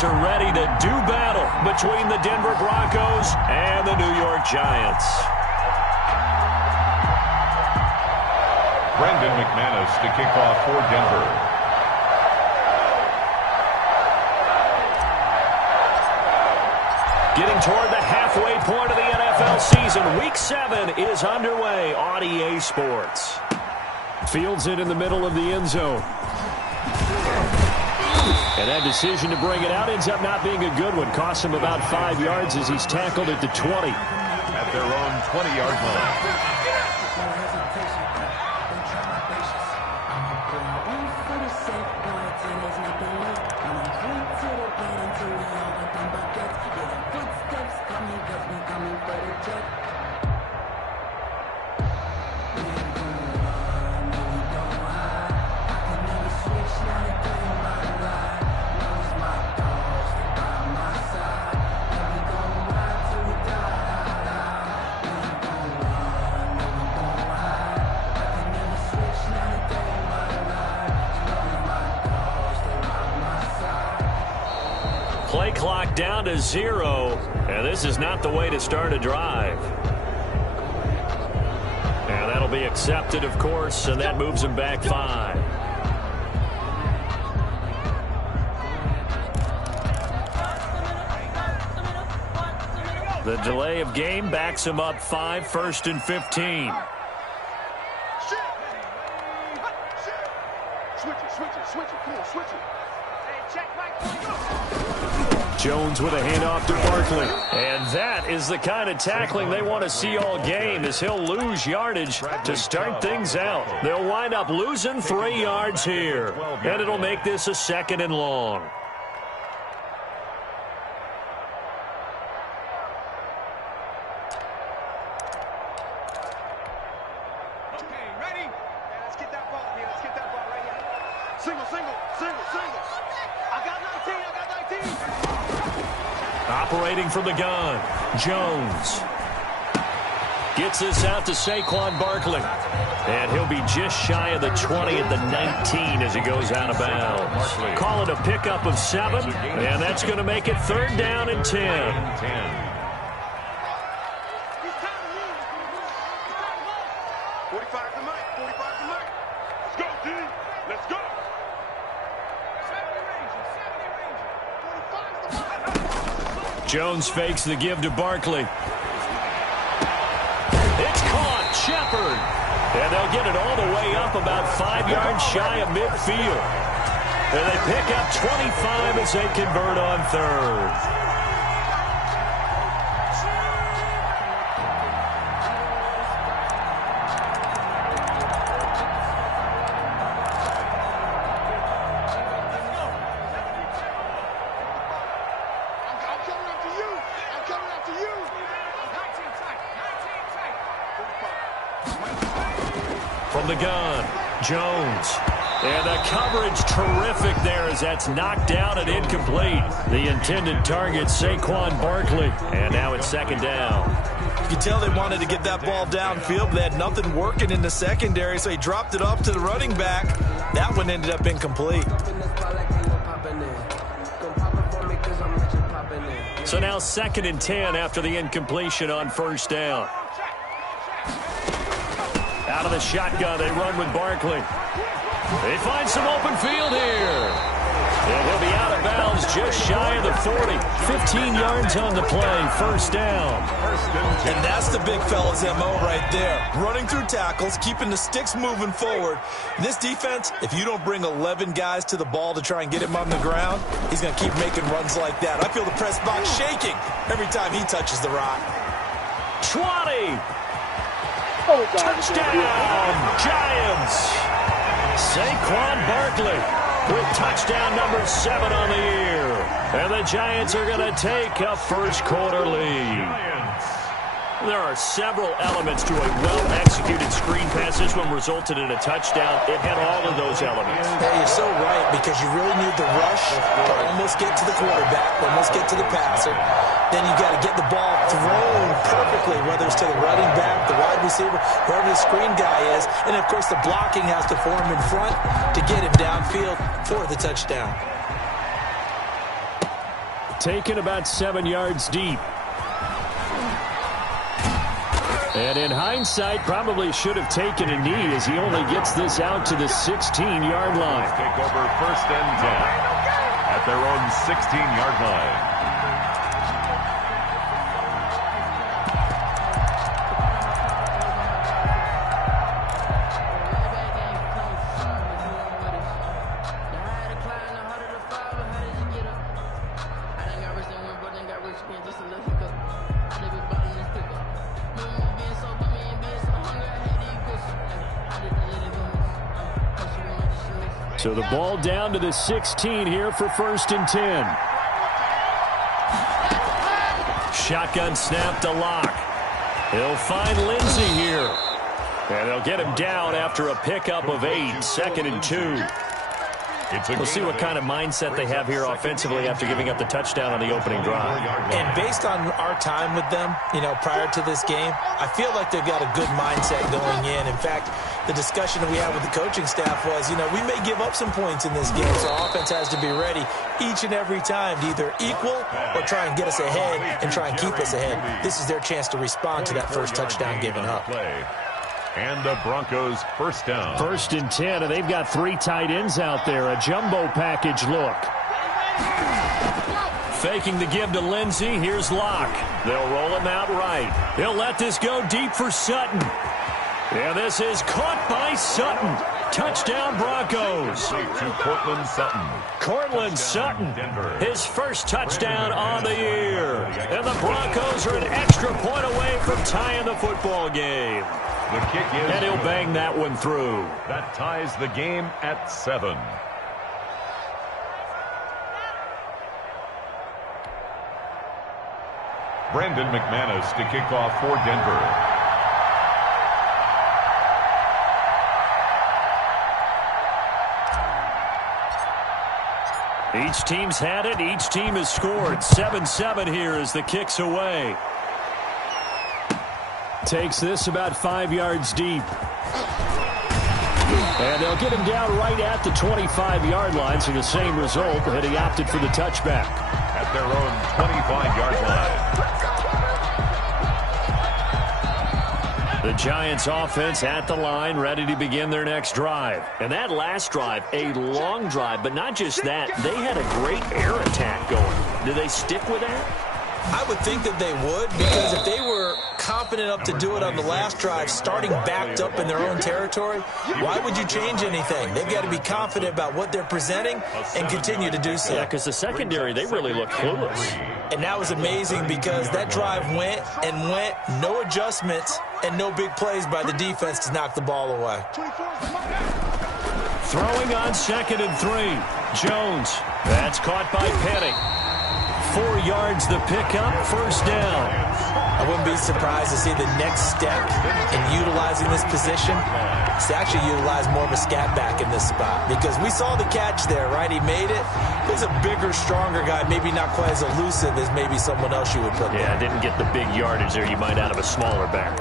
fans are ready to do battle between the Denver Broncos and the New York Giants. Brendan McManus to kick off for Denver. Getting toward the halfway point of the NFL season, Week 7 is underway on EA Sports. Fields it in the middle of the end zone. And that decision to bring it out ends up not being a good one. Costs him about 5 yards as he's tackled at the 20. At their own 20-yard line. Play clock down to 0, and this is not the way to start a drive. And that'll be accepted, of course, and that moves him back 5. The delay of game backs him up 5, 1st and 15. Jones with a handoff to Barkley. And that is the kind of tackling they want to see all game, as he'll lose yardage to start things out. They'll wind up losing 3 yards here, and it'll make this a 2nd and long. Operating from the gun, Jones gets this out to Saquon Barkley, and he'll be just shy of the 20 at the 19 as he goes out of bounds. Call it a pickup of 7, and that's going to make it 3rd down and 10. Jones fakes the give to Barkley. It's caught, Shepard. And they'll get it all the way up about 5 yards shy of midfield. And they pick up 25 as they convert on 3rd. From the gun, Jones. And the coverage terrific there as that's knocked down and incomplete. The intended target, Saquon Barkley. And now it's 2nd down. You can tell they wanted to get that ball downfield. They had nothing working in the secondary, so he dropped it off to the running back. That one ended up incomplete. So now 2nd and 10 after the incompletion on 1st down. Out of the shotgun, they run with Barkley. They find some open field here. And he'll be out of bounds just shy of the 40. 15 yards on the play, 1st down. And that's the big fella's MO right there. Running through tackles, keeping the sticks moving forward. In this defense, if you don't bring 11 guys to the ball to try and get him on the ground, he's going to keep making runs like that. I feel the press box shaking every time he touches the rock. 20. Touchdown, Giants. Saquon Barkley with touchdown number 7 on the year. And the Giants are going to take a 1st quarter lead. There are several elements to a well-executed screen pass. This one resulted in a touchdown. It had all of those elements. Hey, you're so right, because you really need the rush to almost get to the quarterback, almost get to the passer. Then you got to get the ball thrown perfectly, whether it's to the running back, the wide receiver, whoever the screen guy is. And, of course, the blocking has to form in front to get him downfield for the touchdown. Taken about 7 yards deep. And in hindsight, probably should have taken a knee as he only gets this out to the 16-yard line. Take over 1st and 10 at their own 16-yard line. So the ball down to the 16 here for 1st and 10. Shotgun snap to Locke. He'll find Lindsey here. And they'll get him down after a pickup of 8, 2nd and 2. We'll see what kind of mindset they have here offensively after giving up the touchdown on the opening drive. And based on our time with them, prior to this game, I feel like they've got a good mindset going in. In fact, the discussion that we had with the coaching staff was, we may give up some points in this game, so our offense has to be ready each and every time to either equal or try and get us ahead and try and keep us ahead. This is their chance to respond to that first touchdown given up. And the Broncos 1st down. 1st and 10, and they've got 3 tight ends out there. A jumbo package look. Faking the give to Lindsey. Here's Locke. They'll roll him out right. He'll let this go deep for Sutton. And this is caught by Sutton. Touchdown Broncos. To Cortland Sutton. Cortland Sutton, his first touchdown on the year. And the Broncos are an extra point away from tying the football game. The kick is and he'll bang that one through. That ties the game at 7. Brandon McManus to kick off for Denver. Each team's had it. Each team has scored. 7-7 here as the kick's away. Takes this about 5 yards deep. And they'll get him down right at the 25-yard line, so the same result, but he opted for the touchback. At their own 25-yard line. The Giants offense at the line, ready to begin their next drive. And that last drive, a long drive, but not just that. They had a great air attack going. Do they stick with that? I would think that they would, because if they were confident enough to do it on the last drive, starting backed up in their own territory, why would you change anything? They've got to be confident about what they're presenting and continue to do so. Yeah, because the secondary, they really look clueless. And that was amazing because that drive went and went, no adjustments and no big plays by the defense to knock the ball away. Throwing on 2nd and 3. Jones. That's caught by Penning. 4 yards the pickup, 1st down. I wouldn't be surprised to see the next step in utilizing this position is to actually utilize more of a scat back in this spot, because we saw the catch there, right? He made it. He's a bigger, stronger guy, maybe not quite as elusive as maybe someone else you would put there. Yeah, didn't get the big yardage there you might out of a smaller back.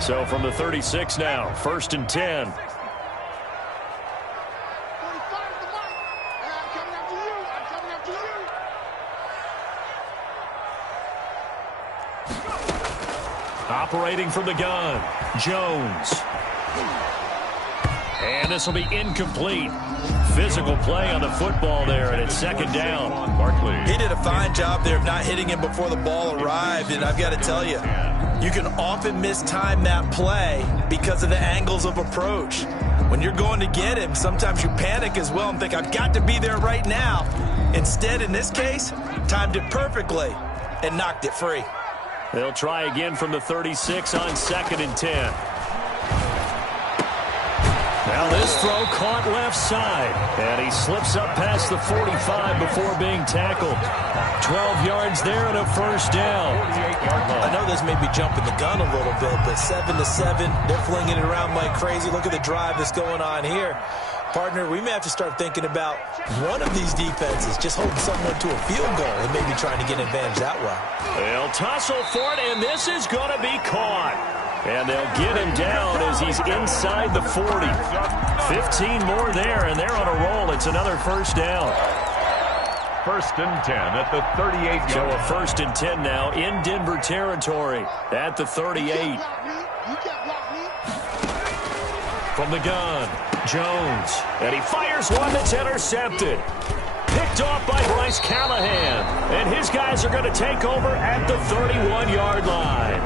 So from the 36 now, 1st and 10. Operating from the gun, Jones. And this will be incomplete. Physical play on the football there, and it's 2nd down. He did a fine job there of not hitting him before the ball arrived, and I've got to tell you, you can often mistime that play because of the angles of approach. When you're going to get him, sometimes you panic as well and think, I've got to be there right now. Instead, in this case, timed it perfectly and knocked it free. They'll try again from the 36 on 2nd and 10. Now this throw caught left side, and he slips up past the 45 before being tackled. 12 yards there and a 1st down. I know this may be jumping the gun a little bit, but 7-7, they're flinging it around like crazy. Look at the drive that's going on here. Partner, we may have to start thinking about one of these defenses just holding someone to a field goal and maybe trying to get an advantage that way. They'll tussle for it, and this is going to be caught. And they'll get him down as he's inside the 40. 15 more there, and they're on a roll. It's another first down. 1st and 10 at the 38. So a 1st and 10 now in Denver territory at the 38. From the gun, Jones. And he fires one that's intercepted. Picked off by Bryce Callahan. And his guys are going to take over at the 31-yard line.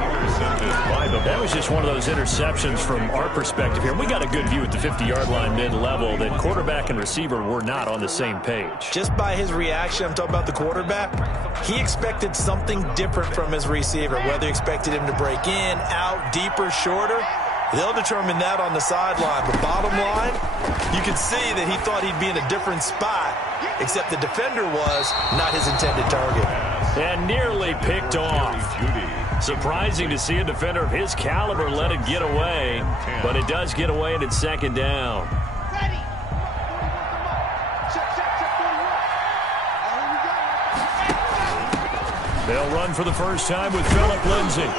That was just one of those interceptions from our perspective here. We got a good view at the 50-yard line mid-level that quarterback and receiver were not on the same page. Just by his reaction, I'm talking about the quarterback, he expected something different from his receiver, whether he expected him to break in, out, deeper, shorter. They'll determine that on the sideline. But bottom line, you can see that he thought he'd be in a different spot, except the defender was not his intended target. And nearly picked off. Surprising to see a defender of his caliber let it get away, but it does get away and it's 2nd down. They'll run for the first time with Phillip Lindsay.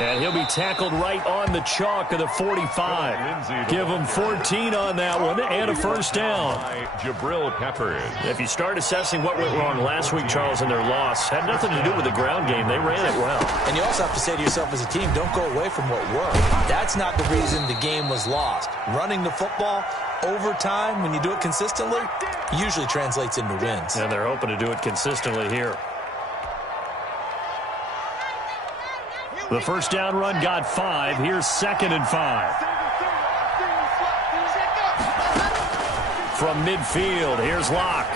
And he'll be tackled right on the chalk of the 45. Give him 14 on that one and a first down. Jabril Peppers. If you start assessing what went wrong last week, Charles, in their loss, had nothing to do with the ground game. They ran it well. And you also have to say to yourself as a team, don't go away from what worked. That's not the reason the game was lost. Running the football over time, when you do it consistently, usually translates into wins. And they're hoping to do it consistently here. The first down run got 5. Here's 2nd and 5. From midfield, here's Locke.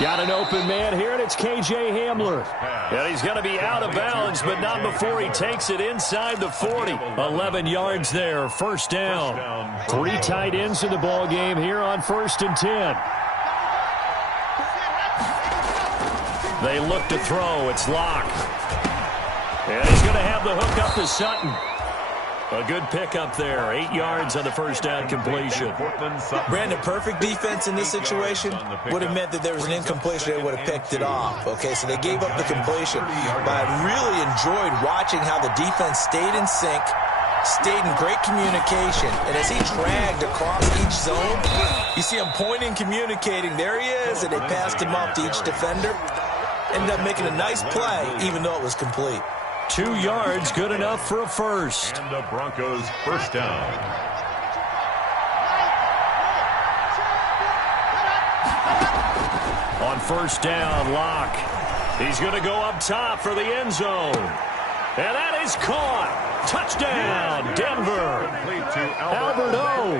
Got an open man here, and it's K.J. Hamler. And he's going to be out of bounds, but not before he takes it inside the 40. 11 yards there, first down. 3 tight ends in the ball game here on 1st and 10. They look to throw. It's Locke. And he's going to have the hook up to Sutton. A good pickup there. 8 yards on the first down completion. Brandon, perfect defense in this situation would have meant that there was an incompletion. They would have picked it off. Okay, so they gave up the completion. But I really enjoyed watching how the defense stayed in sync, stayed in great communication. And as he dragged across each zone, you see him pointing, communicating. There he is, and they passed him off to each defender. Ended up making a nice play, even though it was complete. 2 yards, good enough for a first. And the Broncos first down. On first down, Locke. He's going to go up top for the end zone. And that is caught. Touchdown, Denver. Albert O.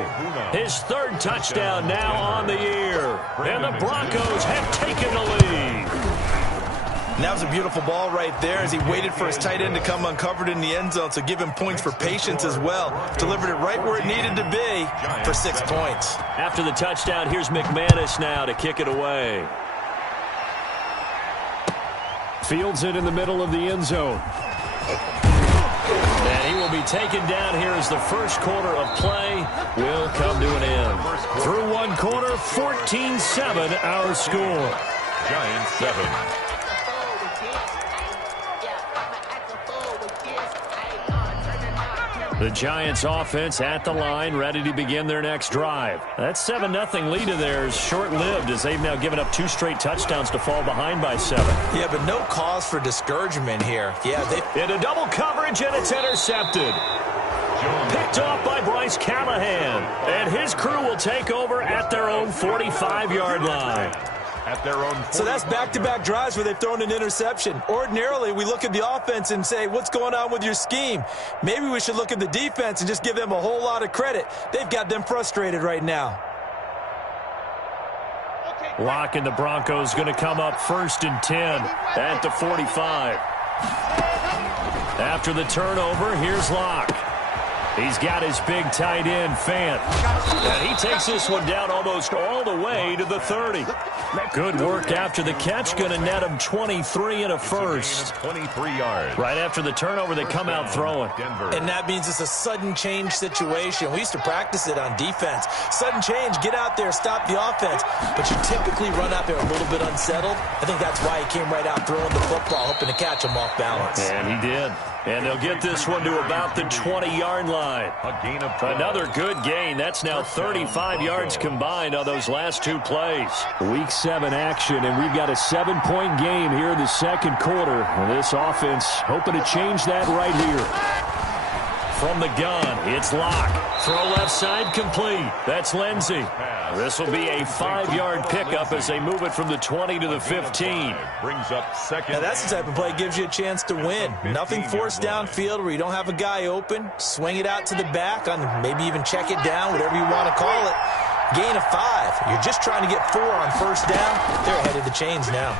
His 3rd touchdown now on the year. And the Broncos have taken the lead. And that was a beautiful ball right there as he waited for his tight end to come uncovered in the end zone. So give him points for patience as well. Delivered it right where it needed to be for 6 points. After the touchdown, here's McManus now to kick it away. Fields it in the middle of the end zone. And he will be taken down here as the first quarter of play will come to an end. Through 1 quarter, 14-7 our score. Giants 7. The Giants offense at the line, ready to begin their next drive. That 7-0 lead of theirs short-lived as they've now given up 2 straight touchdowns to fall behind by 7. Yeah, but no cause for discouragement here. Yeah, into double coverage, and it's intercepted. Picked off by Bryce Callahan. And his crew will take over at their own 45-yard line. At their own. So that's back-to-back drives where they've thrown an interception. Ordinarily, we look at the offense and say, what's going on with your scheme? Maybe we should look at the defense and just give them a whole lot of credit. They've got them frustrated right now. Locke and the Broncos going to come up 1st and 10 at the 45. After the turnover, here's Locke. He's got his big tight end, Fant. And he takes this one down almost all the way to the 30. Good work after the catch. Going to net him 23 and a first. 23 yards. Right after the turnover, they come out throwing. And that means it's a sudden change situation. We used to practice it on defense. Sudden change, get out there, stop the offense. But you typically run out there a little bit unsettled. I think that's why he came right out throwing the football, hoping to catch him off balance. And he did. And they'll get this one to about the 20-yard line. A gain of 12. Another good gain. That's now 35 yards combined on those last two plays. Week 7 action, and we've got a 7-point game here in the second quarter. And this offense hoping to change that right here. From the gun, it's Locke. Throw left side complete. That's Lindsey. This will be a 5-yard pickup as they move it from the 20 to the 15. Brings up second. Now that's the type of play that gives you a chance to win. Nothing forced downfield where you don't have a guy open. Swing it out to the back, on maybe even check it down, whatever you want to call it. Gain of 5. You're just trying to get 4 on first down. They're ahead of the chains now.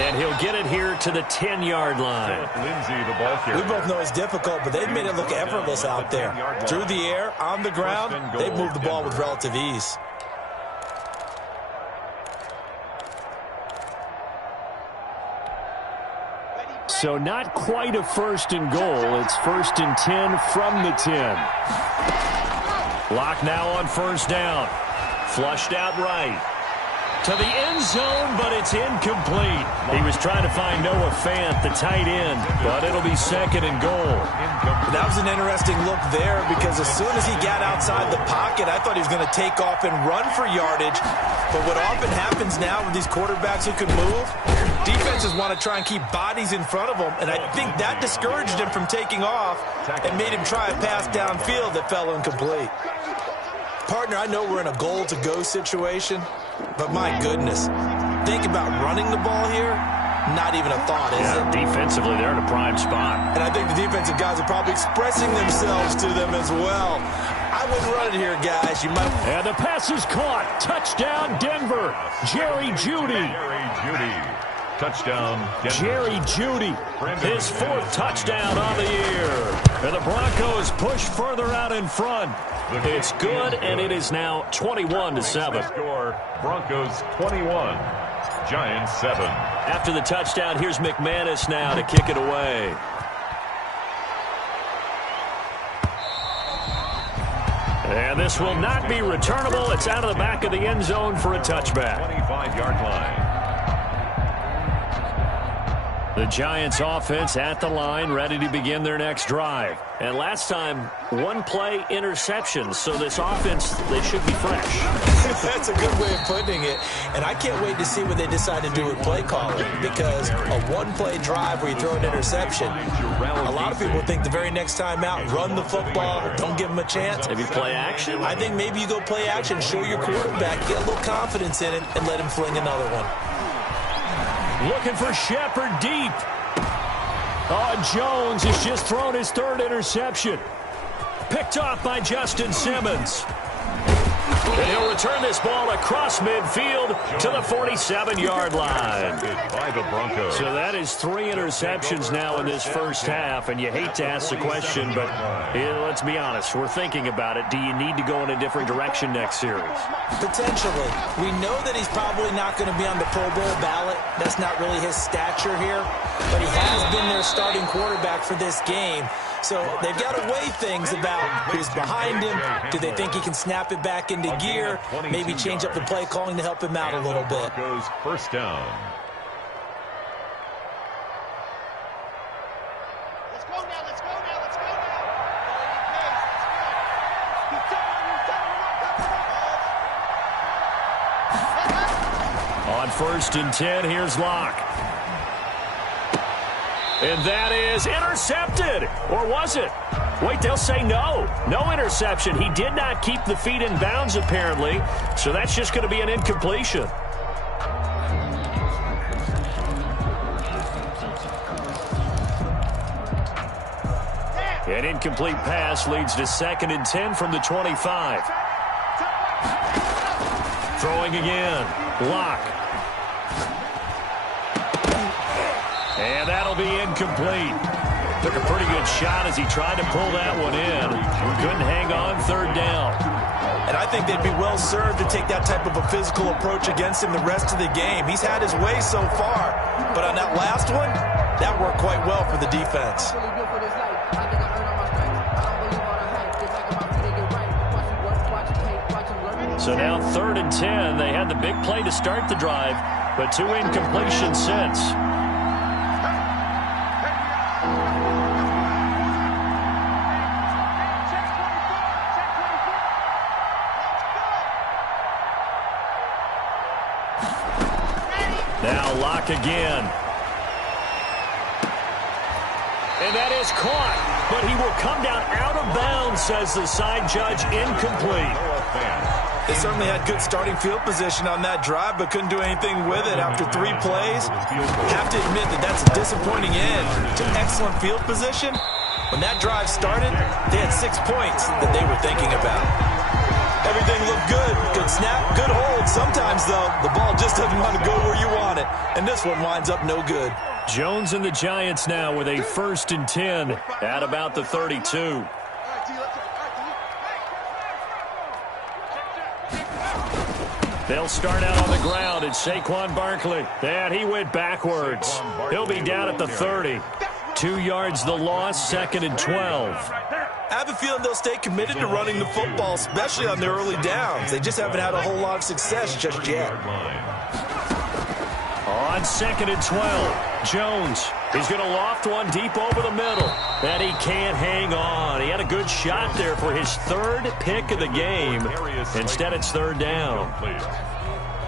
And he'll get it here to the 10-yard line. Lindsey, the ball carrier. We both know it's difficult, but they've made it look effortless out there. Through the air, on the ground, they've moved the ball with relative ease. So not quite a 1st and goal. It's 1st and 10 from the 10. Locke now on first down. Flushed out right. To the end zone, but it's incomplete. He was trying to find Noah Fant, the tight end, but it'll be 2nd and goal. That was an interesting look there because as soon as he got outside the pocket, I thought he was going to take off and run for yardage. But what often happens now with these quarterbacks who can move, defenses want to try and keep bodies in front of them, and I think that discouraged him from taking off and made him try a pass downfield that fell incomplete. Partner, I know we're in a goal-to-go situation, but my goodness, think about running the ball here. Not even a thought, is it? Defensively, they're in a prime spot. And I think the defensive guys are probably expressing themselves to them as well. I wouldn't run it here, guys. You might. And the pass is caught. Touchdown, Denver. Jerry Jeudy. Touchdown, Denver. Jerry Jeudy, his 4th touchdown on the year. And the Broncos push further out in front. It's good, and it is now 21-7. Score, Broncos 21, Giants 7. After the touchdown, here's McManus now to kick it away. And this will not be returnable. It's out of the back of the end zone for a touchback. 25-yard line. The Giants offense at the line, ready to begin their next drive. And last time, 1 play interception. So this offense, they should be fresh. That's a good way of putting it. And I can't wait to see what they decide to do with play calling. Because a 1-play drive where you throw an interception, a lot of people think the very next time out, run the football, don't give them a chance. Maybe play action? I think maybe you go play action, show your quarterback, get a little confidence in it, and let him fling another one. Looking for Shepard deep. Oh, Jones has just thrown his 3rd interception. Picked off by Justin Simmons. And he'll return this ball across midfield to the 47-yard line. By the Broncos. So that is 3 interceptions now in this first half, and you hate to ask the question, but let's be honest, we're thinking about it. Do you need to go in a different direction next series? Potentially. We know that he's probably not going to be on the Pro Bowl ballot. That's not really his stature here, but he has been their starting quarterback for this game. So they've got to weigh things about who's behind him. Do they think he can snap it back into gear? Maybe change up the play calling to help him out a little bit. Goes first down. Let's go now, let's go now, let's go now. On 1st and 10, here's Locke. And that is intercepted. Or was it? Wait, they'll say no. No interception. He did not keep the feet in bounds, apparently. So that's just going to be an incompletion. An incomplete pass leads to 2nd and 10 from the 25. Throwing again. Locke. And that'll be incomplete. Took a pretty good shot as he tried to pull that one in. Couldn't hang on 3rd down. And I think they'd be well served to take that type of a physical approach against him the rest of the game. He's had his way so far, but on that last one, that worked quite well for the defense. So now 3rd and 10. They had the big play to start the drive, but 2 incompletions since. Now lock again. And that is caught, but he will come down out of bounds, says the side judge, incomplete. They certainly had good starting field position on that drive, but couldn't do anything with it after 3 plays. Have to admit that that's a disappointing end to excellent field position. When that drive started, they had 6 points that they were thinking about. Everything looked good. Good snap, good hold. Sometimes, though, the ball just doesn't want to go where you want it. And this one winds up no good. Jones and the Giants now with a 1st and 10 at about the 32. They'll start out on the ground. It's Saquon Barkley. And he went backwards. He'll be down at the 30. 2 yards the loss, 2nd and 12. I have a feeling they'll stay committed to running the football, especially on their early downs. They just haven't had a whole lot of success just yet. On 2nd and 12, Jones is going to loft one deep over the middle. And he can't hang on. He had a good shot there for his 3rd pick of the game. Instead, it's 3rd down.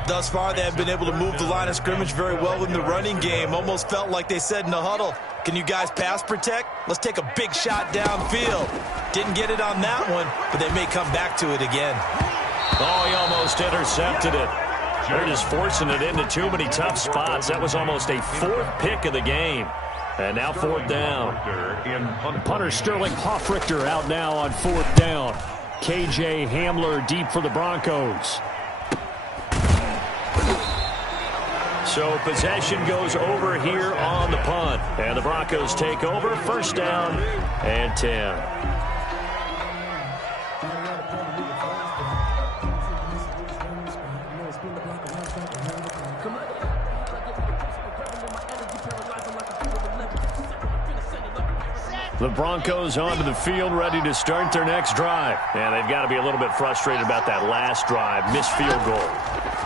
Thus far, they have been able to move the line of scrimmage very well in the running game. Almost felt like they said in the huddle, can you guys pass protect? Let's take a big shot downfield. Didn't get it on that one, but they may come back to it again. Oh, he almost intercepted it. They're just forcing it into too many tough spots. That was almost a 4th pick of the game. And now 4th down. Punter Sterling Hoffrichter out now on 4th down. KJ Hamler deep for the Broncos. So possession goes over here on the punt. And the Broncos take over. 1st down and 10. The Broncos onto the field, ready to start their next drive. And they've got to be a little bit frustrated about that last drive. Missed field goal.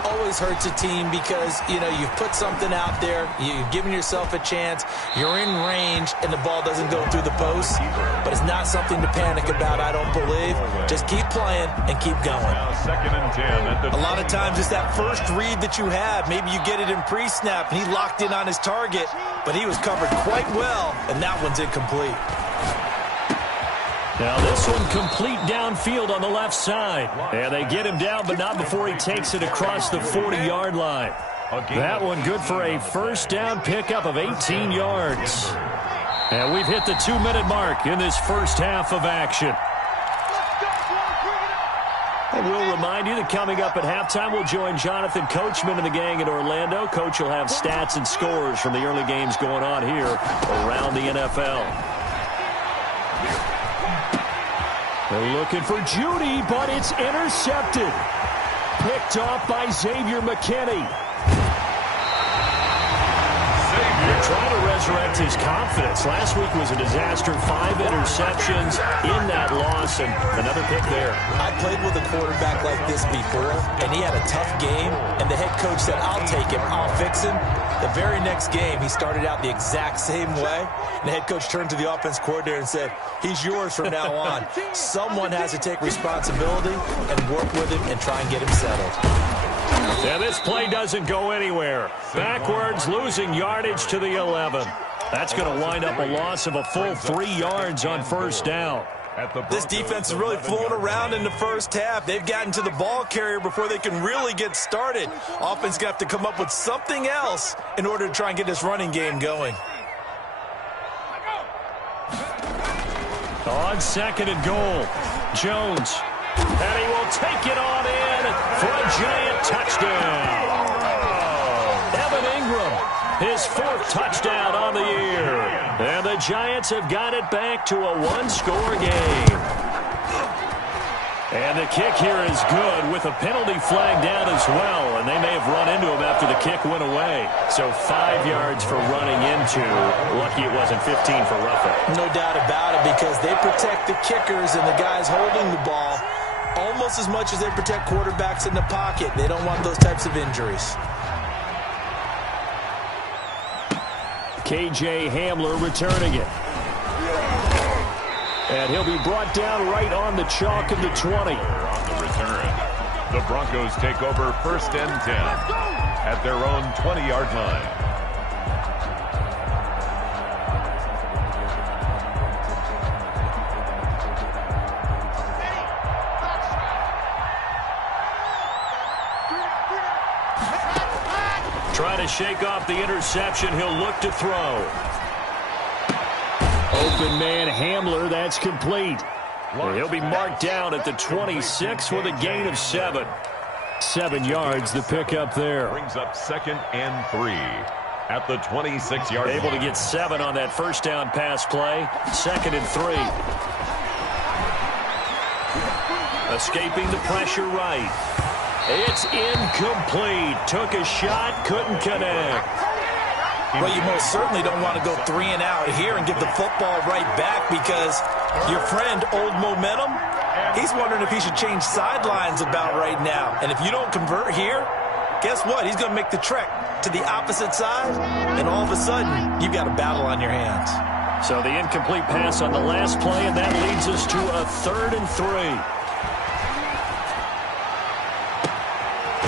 Always hurts a team because, you know, you've put something out there, you've given yourself a chance, you're in range, and the ball doesn't go through the post. But it's not something to panic about, I don't believe. Just keep playing and keep going. 2nd and 10. A lot of times it's that first read that you have. Maybe you get it in pre-snap, and he locked in on his target, but he was covered quite well, and that one's incomplete. Now this one complete downfield on the left side. And they get him down, but not before he takes it across the 40-yard line. That one good for a 1st down pickup of 18 yards. And we've hit the 2-minute mark in this first half of action. And we'll remind you that coming up at halftime, we'll join Jonathan Coachman and the gang in Orlando. Coach will have stats and scores from the early games going on here around the NFL. They're looking for Judy, but it's intercepted. Picked off by Xavier McKinney. They're trying to resurrect his confidence. Last week was a disaster. 5 interceptions in that loss, and another pick there. I played with a quarterback like this before, and he had a tough game, and the head coach said, I'll take him, I'll fix him. The very next game, he started out the exact same way, and the head coach turned to the offense coordinator and said, he's yours from now on. Someone has to take responsibility and work with him and try and get him settled. Yeah, this play doesn't go anywhere. Backwards, losing yardage to the 11. That's going to wind up a loss of a full 3 yards on 1st down. This defense is really flown around in the first half. They've gotten to the ball carrier before they can really get started. Offense going to have to come up with something else in order to try and get this running game going. On 2nd and goal, Jones. And he will take it on in for a giant touchdown. Evan Ingram, his 4th touchdown on the year. And the Giants have got it back to a 1-score game. And the kick here is good with a penalty flag down as well. And they may have run into him after the kick went away. So 5 yards for running into. Lucky it wasn't 15 for roughing. No doubt about it, because they protect the kickers and the guys holding the ball almost as much as they protect quarterbacks in the pocket. They don't want those types of injuries. KJ Hamler returning it. And he'll be brought down right on the chalk of the 20. On the return, the Broncos take over 1st and 10 at their own 20-yard line. Trying to shake off the interception. He'll look to throw. Open man Hamler. That's complete. He'll be marked down at the 26 with a gain of 7. 7 yards, the pickup there. Brings up 2nd and 3 at the 26-yard line. Able to get 7 on that first down pass play. 2nd and 3. Escaping the pressure right. It's incomplete. Took a shot, couldn't connect. Well, you most certainly don't want to go 3 and out here and give the football right back because your friend, Old Momentum, he's wondering if he should change sidelines about right now. And if you don't convert here, guess what? He's going to make the trek to the opposite side, and all of a sudden, you've got a battle on your hands. So the incomplete pass on the last play, and that leads us to a 3rd and 3.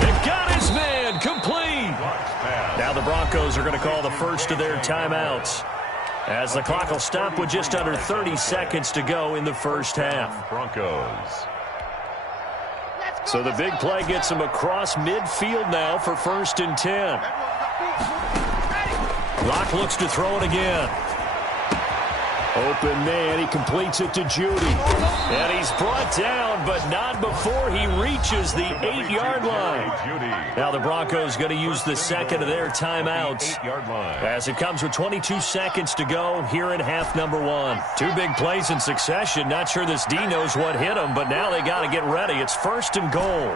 They got his man, complete. Now the Broncos are going to call the first of their timeouts, as the clock will stop with just under 30 seconds to go in the first half. Broncos. So the big play gets them across midfield now for 1st and 10. Locke looks to throw it again. Open man, he completes it to Judy. And he's brought down, but not before he reaches the 8-yard line. Now the Broncos going to use the second of their timeouts, as it comes with 22 seconds to go here in half number 1. 2 big plays in succession. Not sure this D knows what hit him, but now they got to get ready. It's 1st and goal.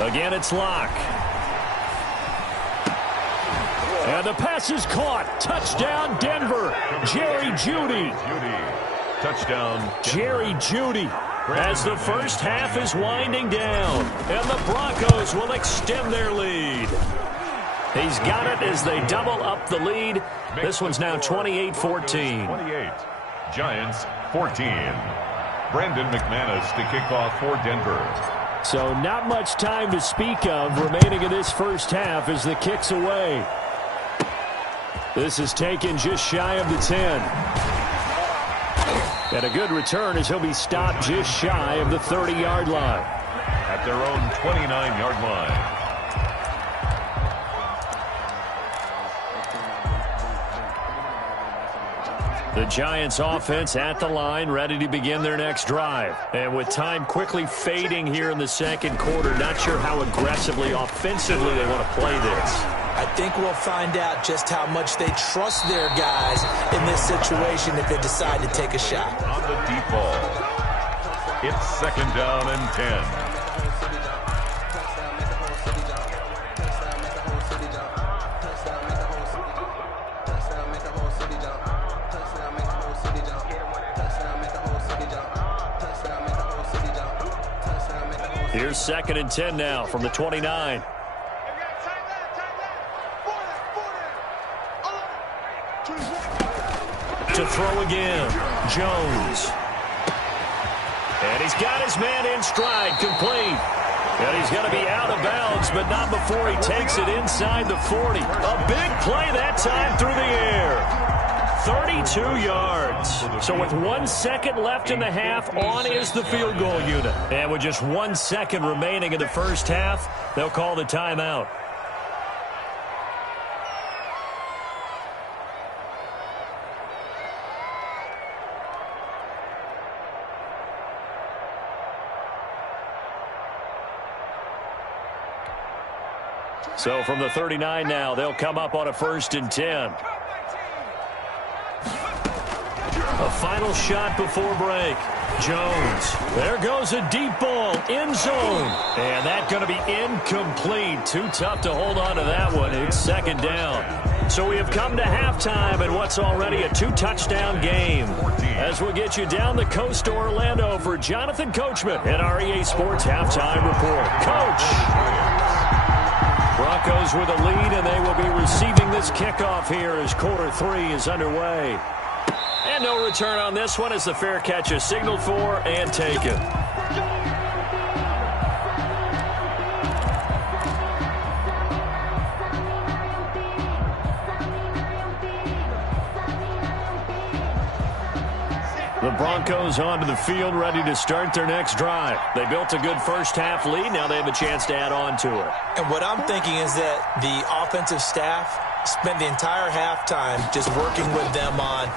Again, it's Locke. And the pass is caught. Touchdown, Denver. Jerry Jeudy. Touchdown, Jerry Jeudy. As the first half is winding down, and the Broncos will extend their lead. He's got it as they double up the lead. This one's now 28-14. 28. Giants 14. Brandon McManus to kick off for Denver. So not much time to speak of remaining in this first half as the kick's away. This is taken just shy of the 10. And a good return as he'll be stopped just shy of the 30-yard line. At their own 29-yard line. The Giants offense at the line, ready to begin their next drive. And with time quickly fading here in the second quarter, not sure how aggressively, offensively they want to play this. I think we'll find out just how much they trust their guys in this situation if they decide to take a shot. On the deep ball, it's 2nd down and 10. Here's 2nd and 10 now from the 29. To throw again, Jones. And he's got his man in stride, complete. And he's going to be out of bounds, but not before he takes it inside the 40. A big play that time through the air. 32 yards. So with 1 second left in the half, on is the field goal unit. And with just 1 second remaining in the first half, they'll call the timeout. So from the 39 now, they'll come up on a 1st and 10. A final shot before break. Jones. There goes a deep ball. End zone. And that's going to be incomplete. Too tough to hold on to that one. It's 2nd down. So we have come to halftime in what's already a 2-touchdown game. As we'll get you down the coast to Orlando for Jonathan Coachman at our EA Sports Halftime Report. Coach. Broncos with a lead, and they will be receiving this kickoff here as quarter 3 is underway. And no return on this one as the fair catch is signaled for and taken. The Broncos onto the field, ready to start their next drive. They built a good first-half lead. Now they have a chance to add on to it. And what I'm thinking is that the offensive staff spent the entire halftime just working with them on,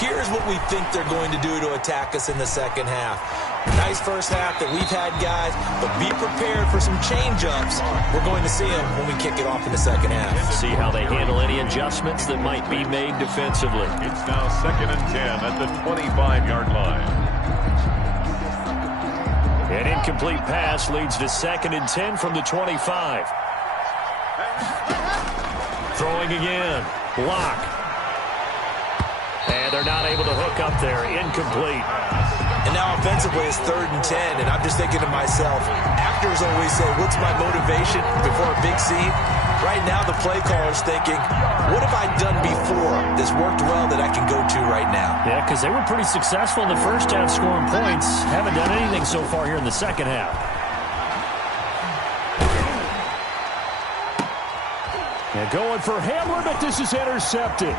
here's what we think they're going to do to attack us in the second half. Nice first half that we've had, guys, but be prepared for some change-ups. We're going to see them when we kick it off in the second half. See how they handle any adjustments that might be made defensively. It's now 2nd and 10 at the 25-yard line. An incomplete pass leads to 2nd and 10 from the 25. Throwing again. Block. And they're not able to hook up there. Incomplete. And now offensively it's 3rd and 10, and I'm just thinking to myself, actors always say, what's my motivation before a big scene? Right now the play caller's thinking, what have I done before that's worked well that I can go to right now? Yeah, because they were pretty successful in the first half scoring points. Haven't done anything so far here in the second half. And going for Hamler, but this is intercepted.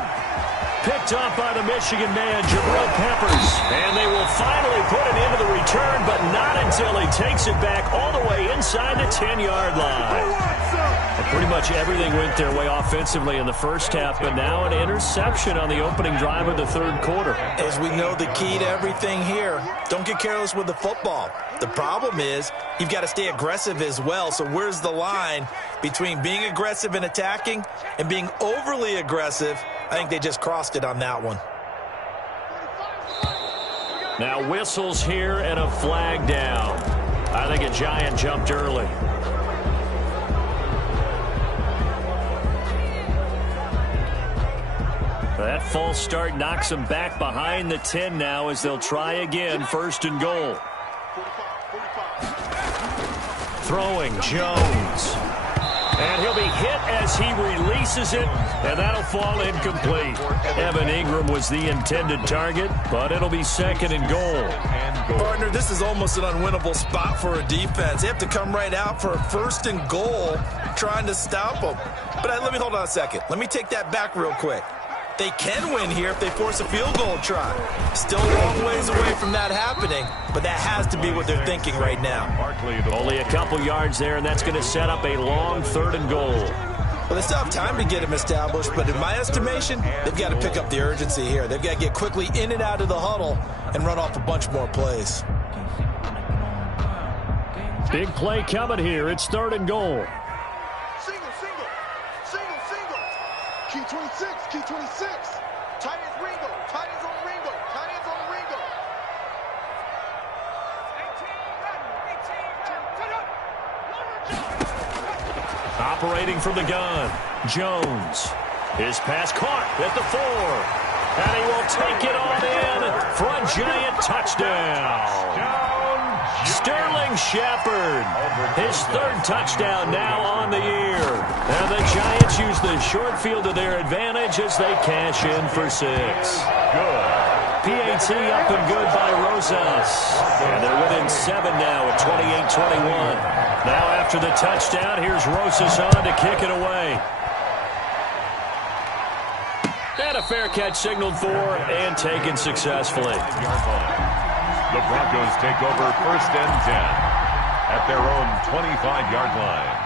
Picked off by the Michigan man, Jabril Peppers. And they will finally put it into the return, but not until he takes it back all the way inside the 10-yard line. Well, pretty much everything went their way offensively in the first half, but now an interception on the opening drive of the third quarter. As we know, the key to everything here, don't get careless with the football. The problem is you've got to stay aggressive as well. So where's the line between being aggressive and attacking and being overly aggressive? I think they just crossed it on that one. Now whistles here and a flag down. I think a Giant jumped early. That false start knocks them back behind the 10 now as they'll try again, 1st and goal. Throwing, Jones. And he'll be hit as he releases it, and that'll fall incomplete. Evan Ingram was the intended target, but it'll be 2nd and goal. Partner, this is almost an unwinnable spot for a defense. They have to come right out for a 1st and goal trying to stop them. But let me hold on a second. Let me take that back real quick. They can win here if they force a field goal try. Still a long ways away from that happening, but that has to be what they're thinking right now. Only a couple yards there, and that's going to set up a long 3rd and goal. Well, they still have time to get them established, but in my estimation, they've got to pick up the urgency here. They've got to get quickly in and out of the huddle and run off a bunch more plays. Big play coming here. It's 3rd and goal. Key 26, key 26. Tight ends Ringo, tight ends on Ringo, tight ends on Ringo. 18, Operating from the gun, Jones. His pass caught at the 4. And he will take it on in for a Giant touchdown. Sterling Shepard, his 3rd touchdown now on the year. And the Giants use the short field to their advantage as they cash in for 6. Good. PAT up and good by Rosas. And they're within 7 now at 28-21. Now after the touchdown, here's Rosas on to kick it away. And a fair catch signaled for and taken successfully. The Broncos take over 1st and 10 at their own 25-yard line.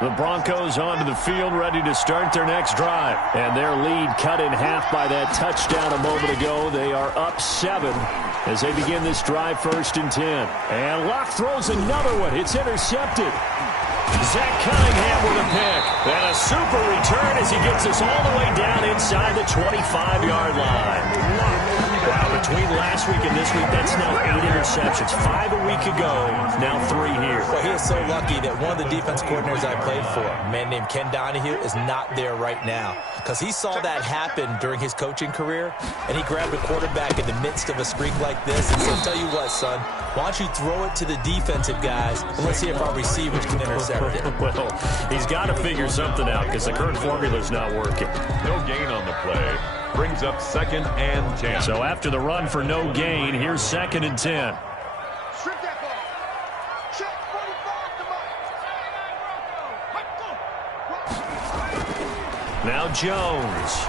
The Broncos onto the field, ready to start their next drive. And their lead cut in half by that touchdown a moment ago. They are up 7 as they begin this drive, 1st and 10. And Locke throws another one. It's intercepted. Zach Cunningham with a pick. And a super return as he gets us all the way down inside the 25-yard line. Wow, between last week and this week, that's now 8 interceptions. 5 a week ago, now 3 here. Well, he is so lucky that one of the defense coordinators I played for, a man named Ken Donahue, is not there right now. Because he saw that happen during his coaching career, and he grabbed a quarterback in the midst of a streak like this and said, tell you what, son, why don't you throw it to the defensive guys, and let's see if our receivers can intercept it. Well, he's got to figure something out because the current formula's not working. No gain on the play. Brings up 2nd and 10. So after the run for no gain, here's 2nd and 10. Strip that ball. Check 45 to Now Jones.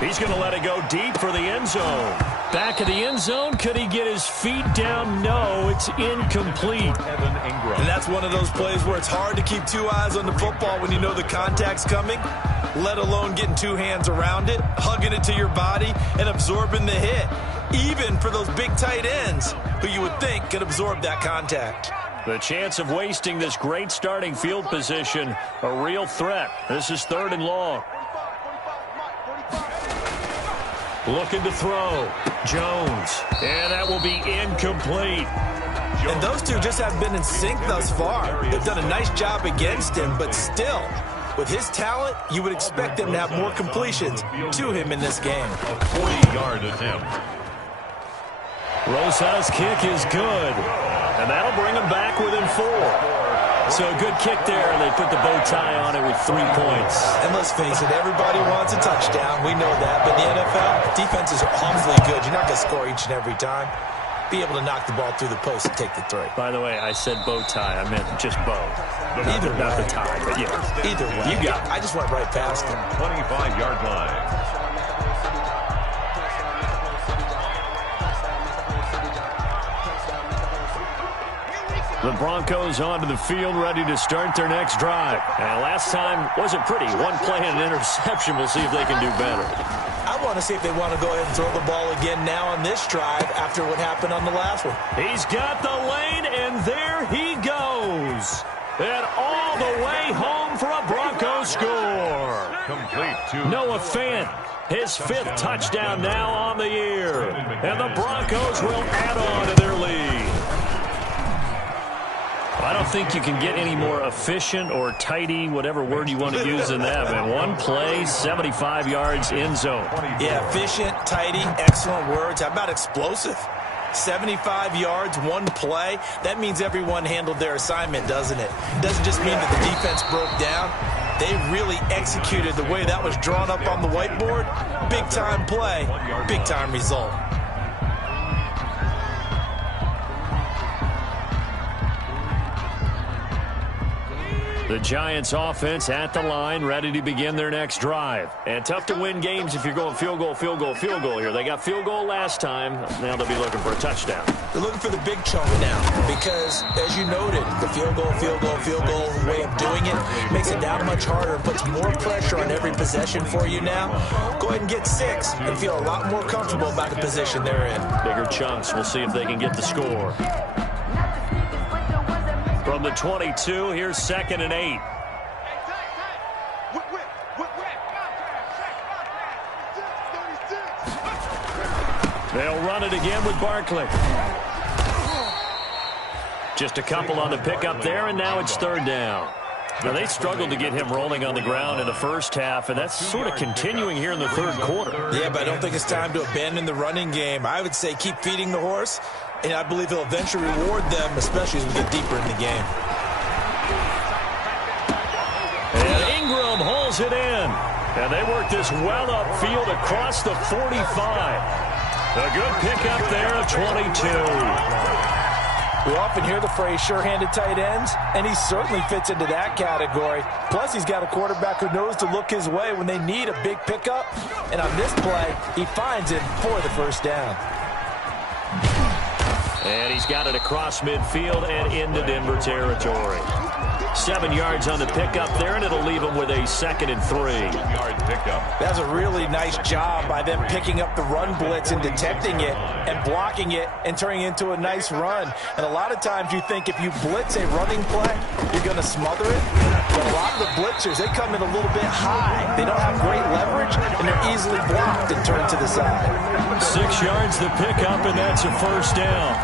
He's going to let it go deep for the end zone. Back of the end zone. Could he get his feet down? No, it's incomplete. And that's one of those plays where it's hard to keep 2 eyes on the football when you know the contact's coming, let alone getting 2 hands around it, hugging it to your body, and absorbing the hit, even for those big tight ends who you would think could absorb that contact. The chance of wasting this great starting field position, a real threat. This is 3rd and long. Looking to throw. Jones. And that will be incomplete. And those two just haven't been in sync thus far. They've done a nice job against him, but still, with his talent, you would expect them to have more completions to him in this game. A 40-yard attempt. Rosa's kick is good. And that'll bring him back within 4. So a good kick there, and they put the bow tie on it with 3 points. And let's face it, everybody wants a touchdown. We know that. But in the NFL, defense is awfully good. You're not going to score each and every time. Be able to knock the ball through the post and take the 3. By the way, I said bow tie. I meant just bow. Either way. Not the tie, but yeah. Either way. You got it. I just went right past him. 25-yard line. The Broncos onto the field, ready to start their next drive. And last time wasn't pretty. 1 play and an interception. We'll see if they can do better. I want to see if they want to go ahead and throw the ball again now on this drive after what happened on the last one. He's got the lane, and there he goes. And all the way home for a Broncos score. Complete to Noah Fant, his 5th touchdown now on the year. And the Broncos will add on to their lead. I don't think you can get any more efficient or tidy, whatever word you want to use in that, man. 1 play, 75 yards, end zone. Yeah, efficient, tidy, excellent words. How about explosive? 75 yards, 1 play. That means everyone handled their assignment, doesn't it? It doesn't just mean that the defense broke down. They really executed the way that was drawn up on the whiteboard. Big-time play, big-time result. The Giants offense at the line, ready to begin their next drive. And tough to win games if you're going field goal, field goal, field goal here. They got field goal last time. Now they'll be looking for a touchdown. They're looking for the big chunk now because, as you noted, the field goal way of doing it makes it that much harder and puts more pressure on every possession for you now. Go ahead and get 6 and feel a lot more comfortable about the position they're in. Bigger chunks. We'll see if they can get the score. From the 22, here's 2nd and 8. They'll run it again with Barkley. Just a couple on the pickup there, and now it's 3rd down. Now, they struggled to get him rolling on the ground in the first half, and that's sort of continuing here in the 3rd quarter. Yeah, but I don't think it's time to abandon the running game. I would say keep feeding the horse, and I believe he'll eventually reward them, especially as we get deeper in the game. And Ingram hauls it in. And they work this well upfield across the 45. A good pickup there of 22. We often hear the phrase sure-handed tight ends, and he certainly fits into that category. Plus, he's got a quarterback who knows to look his way when they need a big pickup. And on this play, he finds it for the 1st down. And he's got it across midfield and into Denver territory. 7 yards on the pickup there, and it'll leave him with a 2nd and 3. 7-yard pickup. That's a really nice job by them picking up the run blitz and detecting it and blocking it and turning it into a nice run. And a lot of times you think if you blitz a running play, you're going to smother it. But a lot of the blitzers, they come in a little bit high. They don't have great leverage, and they're easily blocked and turned to the side. 6 yards the pickup, and that's a 1st down.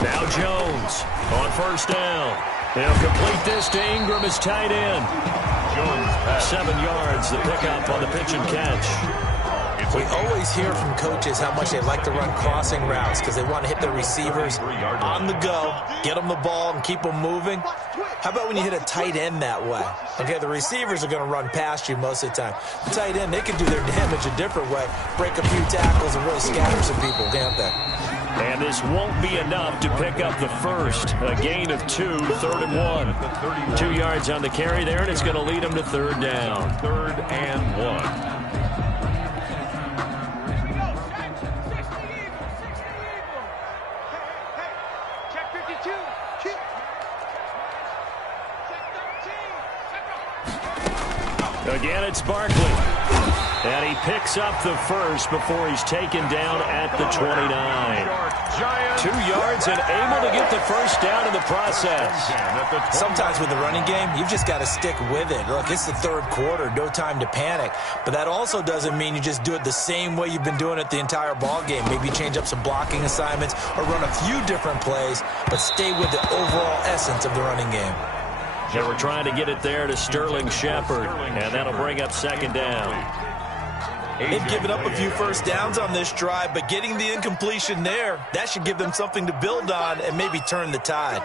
Now Jones on 1st down. They'll complete this to Ingram as tight end. Jones pass. 7 yards the pickup on the pitch and catch. We always hear from coaches how much they like to run crossing routes because they want to hit their receivers on the go, get them the ball, and keep them moving. How about when you hit a tight end that way? Okay, the receivers are going to run past you most of the time. The tight end, they can do their damage a different way, break a few tackles and really scatter some people, can't they? And this won't be enough to pick up the first. A gain of 2, 3rd and 1. 2 yards on the carry there, and it's going to lead them to 3rd down. 3rd and 1. Again, it's Barkley. And he picks up the first before he's taken down at the 29. 2 yards and able to get the first down in the process. Sometimes with the running game, you've just got to stick with it. Look, it's the 3rd quarter, no time to panic. But that also doesn't mean you just do it the same way you've been doing it the entire ball game. Maybe change up some blocking assignments or run a few different plays, but stay with the overall essence of the running game. They were trying to get it there to Sterling Shepard, and that'll bring up 2nd down. They've given up a few first downs on this drive, but getting the incompletion there, that should give them something to build on and maybe turn the tide.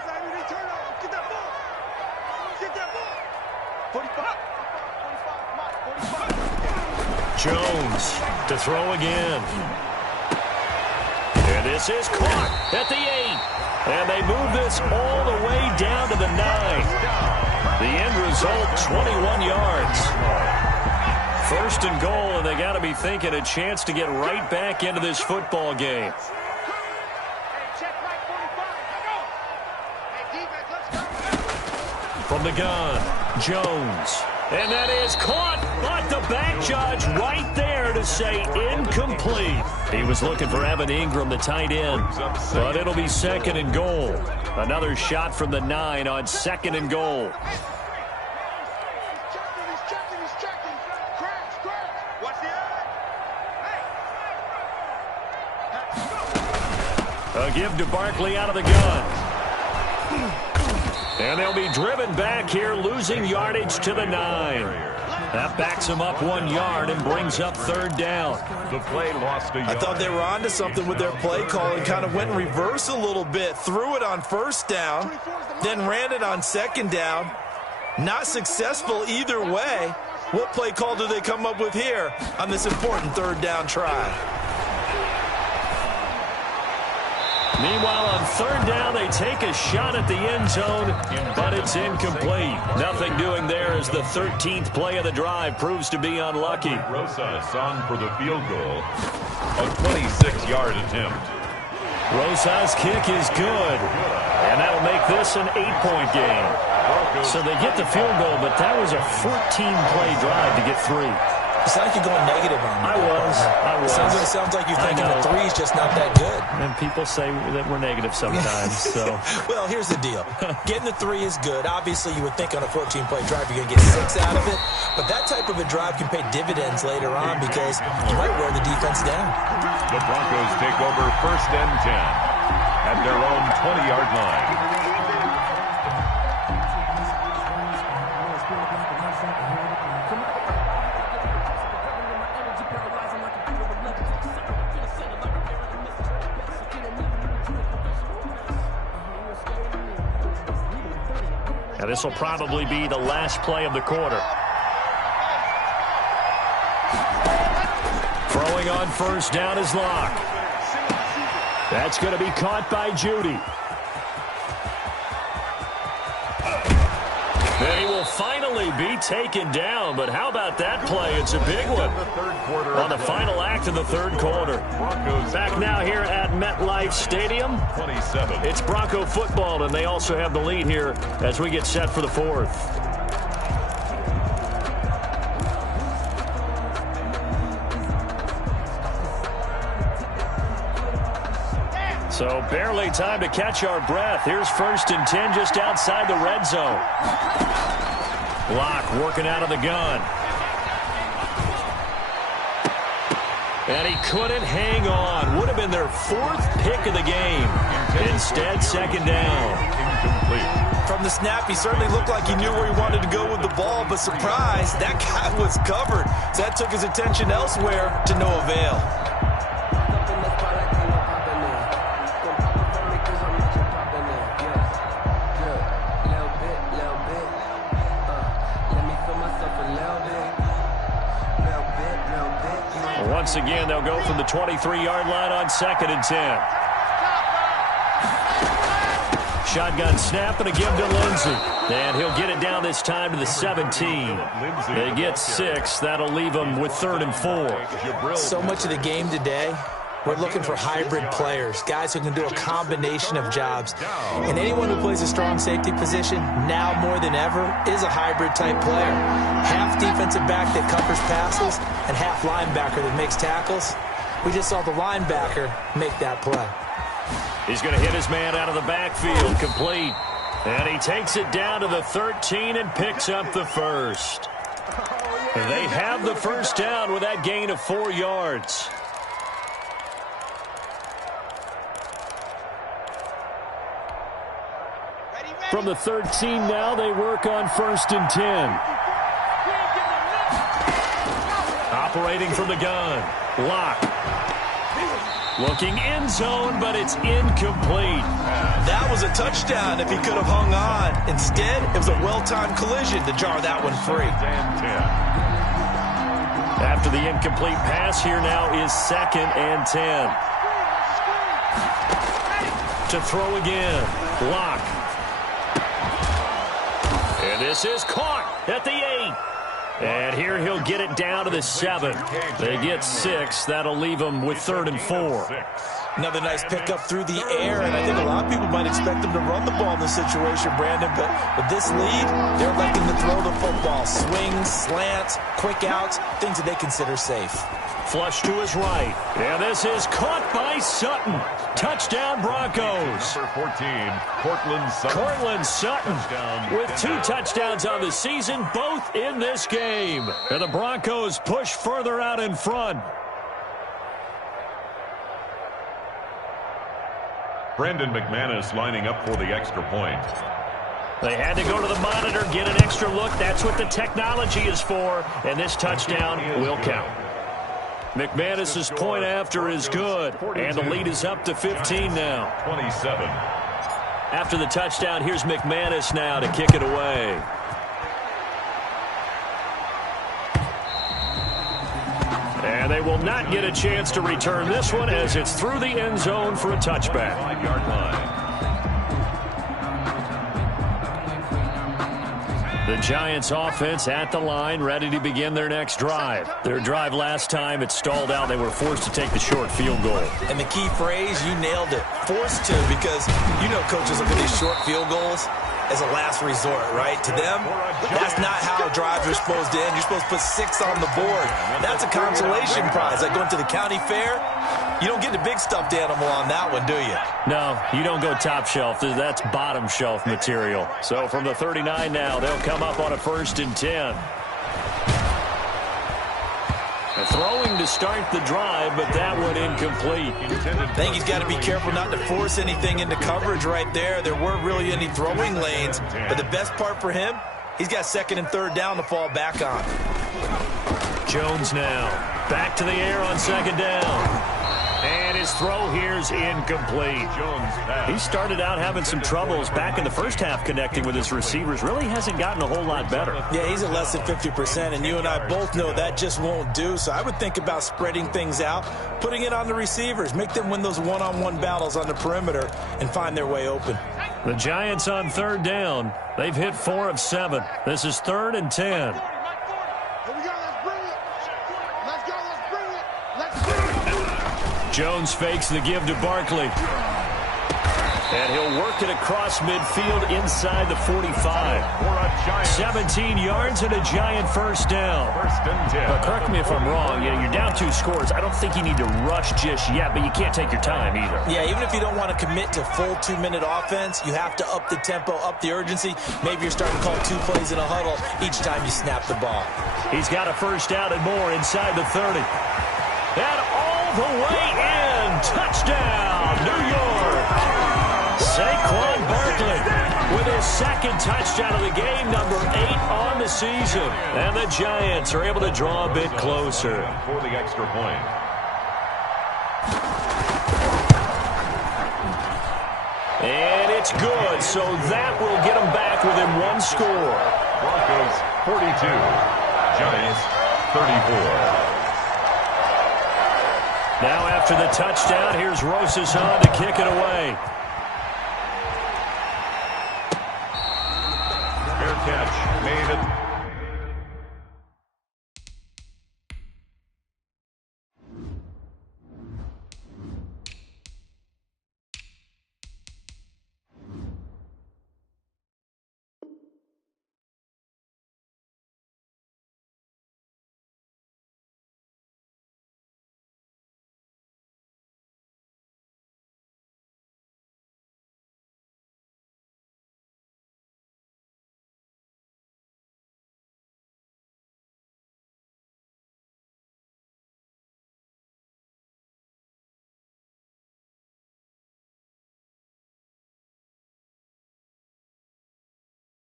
Jones to throw again. And this is caught at the 8. And they move this all the way down to the 9. The end result, 21 yards. 1st and goal, and they got to be thinking a chance to get right back into this football game. From the gun, Jones. And that is caught, but the back judge right there to say incomplete. He was looking for Evan Ingram, the tight end, but it'll be 2nd and goal. Another shot from the 9 on 2nd and goal. A give to Barkley out of the gun. And they'll be driven back here, losing yardage to the 9. That backs them up 1 yard and brings up 3rd down. The play lost a yard. I thought they were onto something with their play call and kind of went in reverse a little bit. Threw it on 1st down, then ran it on 2nd down. Not successful either way. What play call do they come up with here on this important 3rd down try? Meanwhile, on 3rd down, they take a shot at the end zone, but it's incomplete. Nothing doing there as the 13th play of the drive proves to be unlucky. Rosas on for the field goal. A 26-yard attempt. Rosas' kick is good, and that'll make this an 8-point game. So they get the field goal, but that was a 14-play drive to get 3. It sounds like you're going negative on me. I was. It sounds like you're thinking the 3 is just not that good. And people say that we're negative sometimes. So, well, here's the deal. Getting the 3 is good. Obviously, you would think on a 14-play drive you're going to get 6 out of it. But that type of a drive can pay dividends later on because you might wear the defense down. The Broncos take over 1st and 10 at their own 20-yard line. Now this will probably be the last play of the quarter. Throwing on 1st down is Locke. That's going to be caught by Judy. And he will finally be taken down, but how about that play? It's a big one on the final act of the third quarter. Back now here at MetLife Stadium. It's Bronco football, and they also have the lead here as we get set for the fourth. So barely time to catch our breath. Here's 1st and 10 just outside the red zone. Locke working out of the gun. And he couldn't hang on. Would have been their 4th pick of the game. Instead, 2nd down. Incomplete. From the snap, he certainly looked like he knew where he wanted to go with the ball, but surprise, that guy was covered. So that took his attention elsewhere to no avail. Once again, they'll go from the 23-yard line on 2nd and 10. Shotgun snap and a give to Lindsey. And he'll get it down this time to the 17. They get 6. That'll leave them with 3rd and 4. So much of the game today, we're looking for hybrid players, guys who can do a combination of jobs. And anyone who plays a strong safety position, now more than ever, is a hybrid-type player. Half defensive back that covers passes and half linebacker that makes tackles. We just saw the linebacker make that play. He's going to hit his man out of the backfield, complete. And he takes it down to the 13 and picks up the first. They have the first down with that gain of 4 yards. From the 13 now, they work on 1st and 10. Operating from the gun. Locke. Looking end zone, but it's incomplete. That was a touchdown if he could have hung on. Instead, it was a well-timed collision to jar that one free. After the incomplete pass, here now is 2nd and 10. To throw again. Locke. And this is caught at the 8. And here he'll get it down to the 7. They get 6. That'll leave them with 3rd and 4. Another nice pickup through the air, and I think a lot of people might expect them to run the ball in this situation, Brandon, but with this lead, they're electing to throw the football. Swings, slants, quick outs, things that they consider safe. Flush to his right. And this is caught by Sutton. Touchdown, Broncos. Number 14, Cortland Sutton with 2 touchdowns on the season, both in this game. And the Broncos push further out in front. Brandon McManus lining up for the extra point. They had to go to the monitor, get an extra look. That's what the technology is for. And this touchdown will count. McManus's point after is good, and the lead is up to 15 now. 27. After the touchdown, here's McManus now to kick it away. And they will not get a chance to return this one as it's through the end zone for a touchback. 5-yard line. The Giants offense at the line, ready to begin their next drive. Their drive last time, it stalled out. They were forced to take the short field goal. And the key phrase, you nailed it. Forced to, because you know coaches look at these short field goals as a last resort, right? To them, that's not how drives are supposed to end. You're supposed to put 6 on the board. That's a consolation prize. Like going to the county fair, you don't get the big stuffed animal on that one, do you? No, you don't go top shelf. That's bottom shelf material. So from the 39 now, they'll come up on a 1st and 10. Throwing to start the drive, but that one incomplete. I think he's got to be careful not to force anything into coverage right there. There weren't really any throwing lanes, but the best part for him, he's got 2nd and 3rd down to fall back on. Jones now back to the air on 2nd down. And his throw here's incomplete. He started out having some troubles back in the first half connecting with his receivers. Really hasn't gotten a whole lot better. Yeah, he's at less than 50%, and you and I both know that just won't do. So I would think about spreading things out, putting it on the receivers, make them win those one-on-one battles on the perimeter, and find their way open. The Giants on third down. They've hit 4 of 7. This is 3rd and 10. Here we go. Let's bring it. Let's go. Let's bring it. Let's bring it. Jones fakes the give to Barkley. And he'll work it across midfield inside the 45. 17 yards and a Giant first down. But correct me if I'm wrong. You know, you're down 2 scores. I don't think you need to rush just yet, but you can't take your time either. Yeah, even if you don't want to commit to full 2-minute offense, you have to up the tempo, up the urgency. Maybe you're starting to call 2 plays in a huddle each time you snap the ball. He's got a first down and more inside the 30. And all the way in. Touchdown, New York. Saquon Barkley with his 2nd touchdown of the game, number 8 on the season. And the Giants are able to draw a bit closer. For the extra point. And it's good, so that will get them back within 1 score. Broncos 42, Giants 34. Now after the touchdown, here's Rosas on to kick it away. Fair catch made it.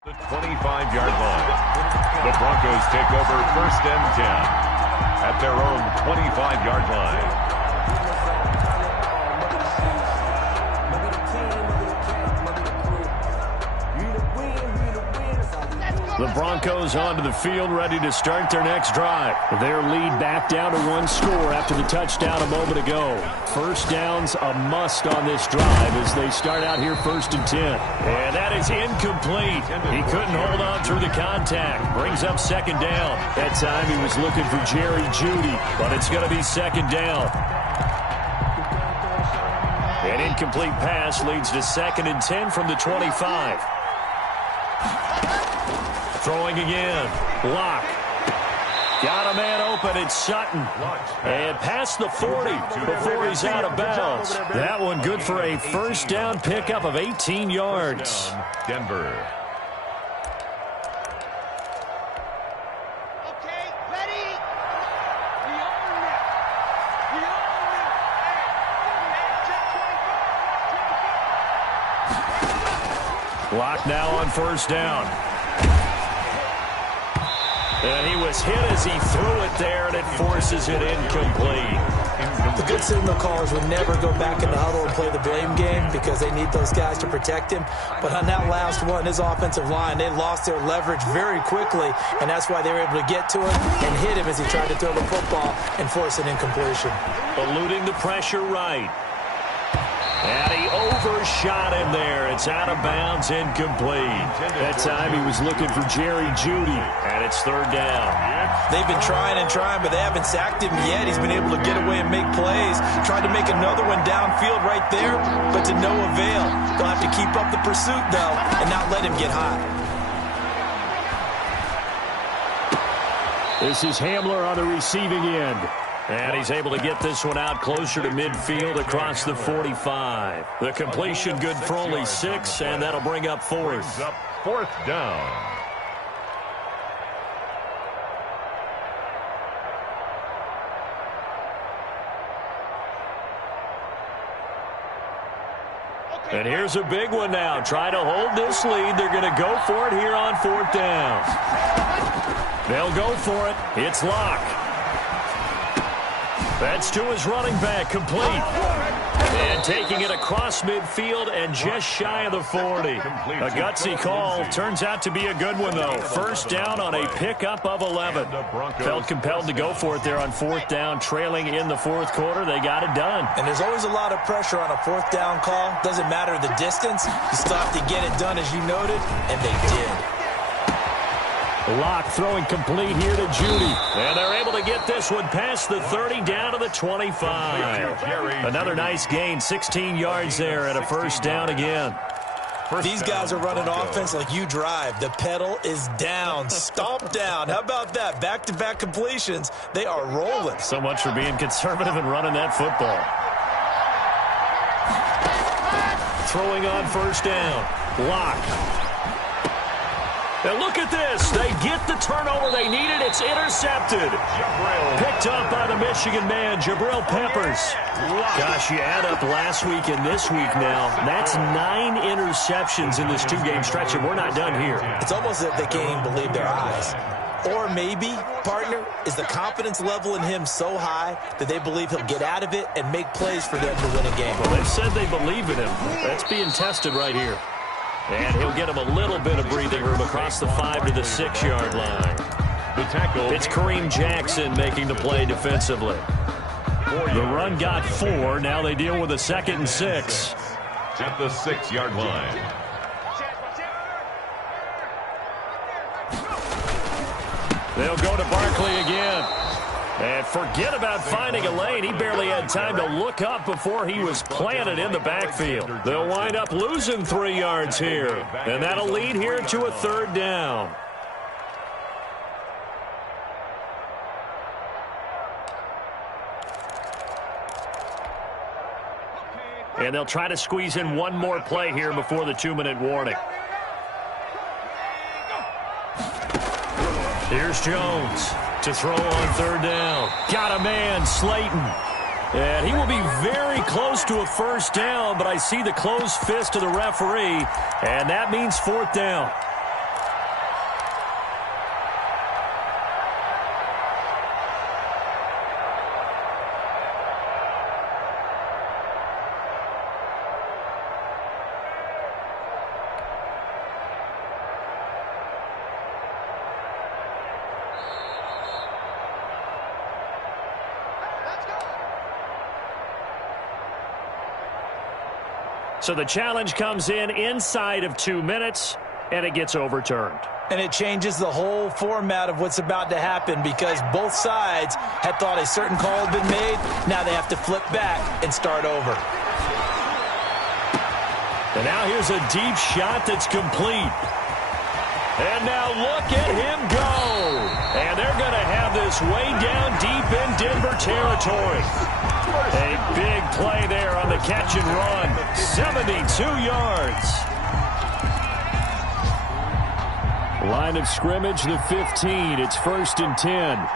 The 25-yard line. The Broncos take over 1st and 10 at their own 25-yard line. The Broncos onto the field, ready to start their next drive. Their lead back down to 1 score after the touchdown a moment ago. First down's a must on this drive as they start out here 1st and 10. And that is incomplete. He couldn't hold on through the contact. Brings up 2nd down. That time he was looking for Jerry Jeudy, but it's going to be 2nd down. An incomplete pass leads to 2nd and 10 from the 25. Throwing again. Lock. Got a man open. It's Sutton. And past the 40 before he's out of bounds. That one good for a first down pickup of 18 yards. Denver. Okay, ready. We own it. We own it. Hey, Lock now on first down. And he was hit as he threw it there, and it forces it incomplete. The good signal callers would never go back in the huddle and play the blame game because they need those guys to protect him. But on that last one, his offensive line, they lost their leverage very quickly, and that's why they were able to get to him and hit him as he tried to throw the football and force an incompletion. Eluding the pressure right. And he overshot him there. It's out of bounds, incomplete. That time he was looking for Jerry Jeudy, and it's 3rd down. They've been trying and trying, but they haven't sacked him yet. He's been able to get away and make plays. Tried to make another one downfield right there, but to no avail. They'll have to keep up the pursuit, though, and not let him get hot. This is Hamler on the receiving end. And he's able to get this one out closer to midfield across the 45. The completion good for only 6, and that'll bring up 4th. Up 4th down. And here's a big one now. Try to hold this lead. They're going to go for it here on 4th down. They'll go for it. It's Lock. That's to his running back, complete. And taking it across midfield and just shy of the 40. A gutsy call. Turns out to be a good one, though. First down on a pickup of 11. Felt compelled to go for it there on fourth down, trailing in the fourth quarter. They got it done. And there's always a lot of pressure on a fourth down call. Doesn't matter the distance. You still have to get it done, as you noted, and they did. Locke throwing complete here to Judy. And they're able to get this one past the 30 down to the 25. Another nice gain, 16 yards there and a first down again. These guys are running offense like you drive. The pedal is down, stomp down. How about that? Back-to-back completions. They are rolling. So much for being conservative and running that football. Throwing on first down. Locke. And look at this. They get the turnover they needed. It's intercepted. Picked up by the Michigan man, Jabril Peppers. Gosh, you add up last week and this week now. That's 9 interceptions in this two-game stretch, and we're not done here. It's almost as if they can't even believe their eyes. Or maybe, partner, is the confidence level in him so high that they believe he'll get out of it and make plays for them to win a game. Well, they've said they believe in him. That's being tested right here. And he'll get him a little bit of breathing room across the 5 to the 6-yard line. The tackle. It's Kareem Jackson making the play defensively. The run got 4. Now they deal with a 2nd and 6. At the 6-yard line. They'll go to Barkley again. And forget about finding a lane. He barely had time to look up before he was planted in the backfield. They'll wind up losing 3 yards here. And that'll lead here to a 3rd down. And they'll try to squeeze in one more play here before the 2-minute warning. Here's Jones to throw on 3rd down. Got a man, Slayton. And he will be very close to a first down, but I see the closed fist of the referee, and that means 4th down. So the challenge comes in inside of 2 minutes, and it gets overturned. And it changes the whole format of what's about to happen because both sides had thought a certain call had been made. Now they have to flip back and start over. And now here's a deep shot that's complete. And now look at him go. And they're going to have this way down deep in Denver territory. A big play there on the catch and run. 72 yards. Line of scrimmage, the 15. It's 1st and 10.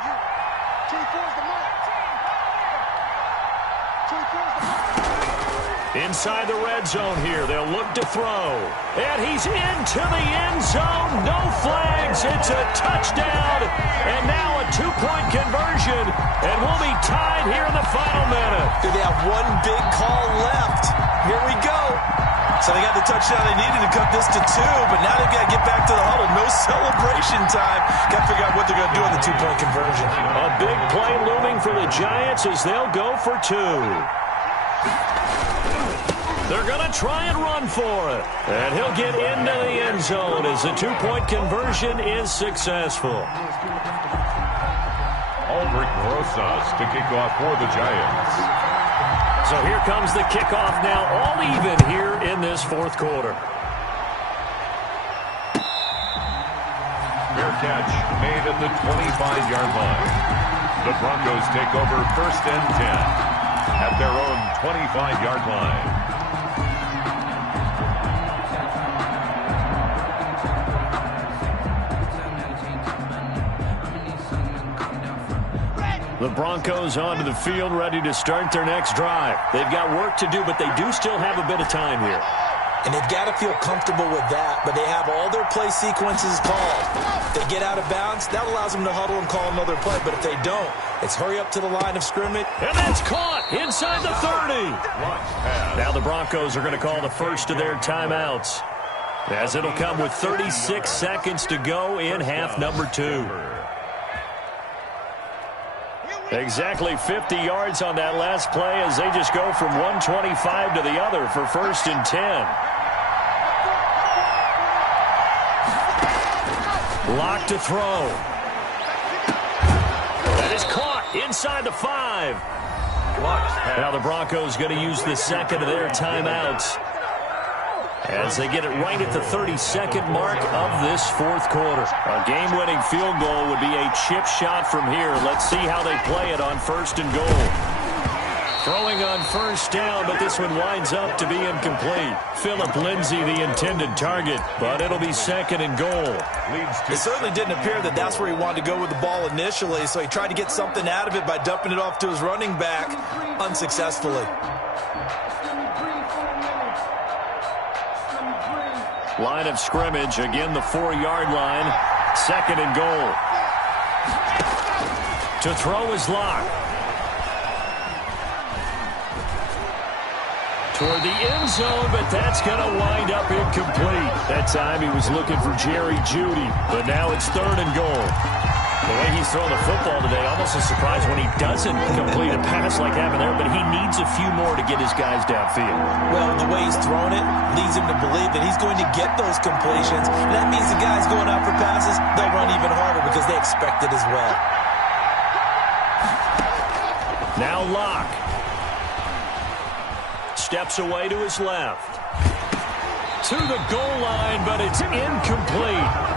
Inside the red zone here. They'll look to throw. And he's into the end zone. No flags. It's a touchdown. And now a 2-point conversion. And we'll be tied here in the final minute. They have one big call left. Here we go. So they got the touchdown they needed to cut this to 2. But now they've got to get back to the huddle. No celebration time. Got to figure out what they're going to do on the 2-point conversion. A big play looming for the Giants as they'll go for 2. They're going to try and run for it. And he'll get into the end zone as the 2-point conversion is successful. Aldrich Rosas to kick off for the Giants. So here comes the kickoff now, all even here in this 4th quarter. Fair catch made at the 25-yard line. The Broncos take over 1st and 10 at their own 25-yard line. The Broncos onto the field, ready to start their next drive. They've got work to do, but they do still have a bit of time here. And they've got to feel comfortable with that, but they have all their play sequences called. If they get out of bounds, that allows them to huddle and call another play. But if they don't, it's hurry up to the line of scrimmage. And that's caught inside the 30. Now the Broncos are going to call the first of their timeouts, as it'll come with 36 seconds to go in half number 2. Exactly 50 yards on that last play as they just go from 125 to the other for 1st and 10. Lock to throw. That is caught inside the 5. Now the Broncos going to use the second of their timeouts as they get it right at the 32nd mark of this 4th quarter. A game-winning field goal would be a chip shot from here. Let's see how they play it on 1st and goal. Throwing on 1st down, but this one winds up to be incomplete. Phillip Lindsay, the intended target, but it'll be 2nd and goal. It certainly didn't appear that that's where he wanted to go with the ball initially, so he tried to get something out of it by dumping it off to his running back unsuccessfully. Line of scrimmage, again the 4-yard line. 2nd and goal. To throw is Locke. Toward the end zone, but that's going to wind up incomplete. That time he was looking for Jerry Jeudy, but now it's 3rd and goal. The way he's throwing the football today, almost a surprise when he doesn't complete a pass like happened there, but he needs a few more to get his guys downfield. Well, the way he's thrown it leads him to believe that he's going to get those completions. And that means the guys going out for passes, they'll run even harder because they expect it as well. Now Locke. Steps away to his left. To the goal line, but it's incomplete.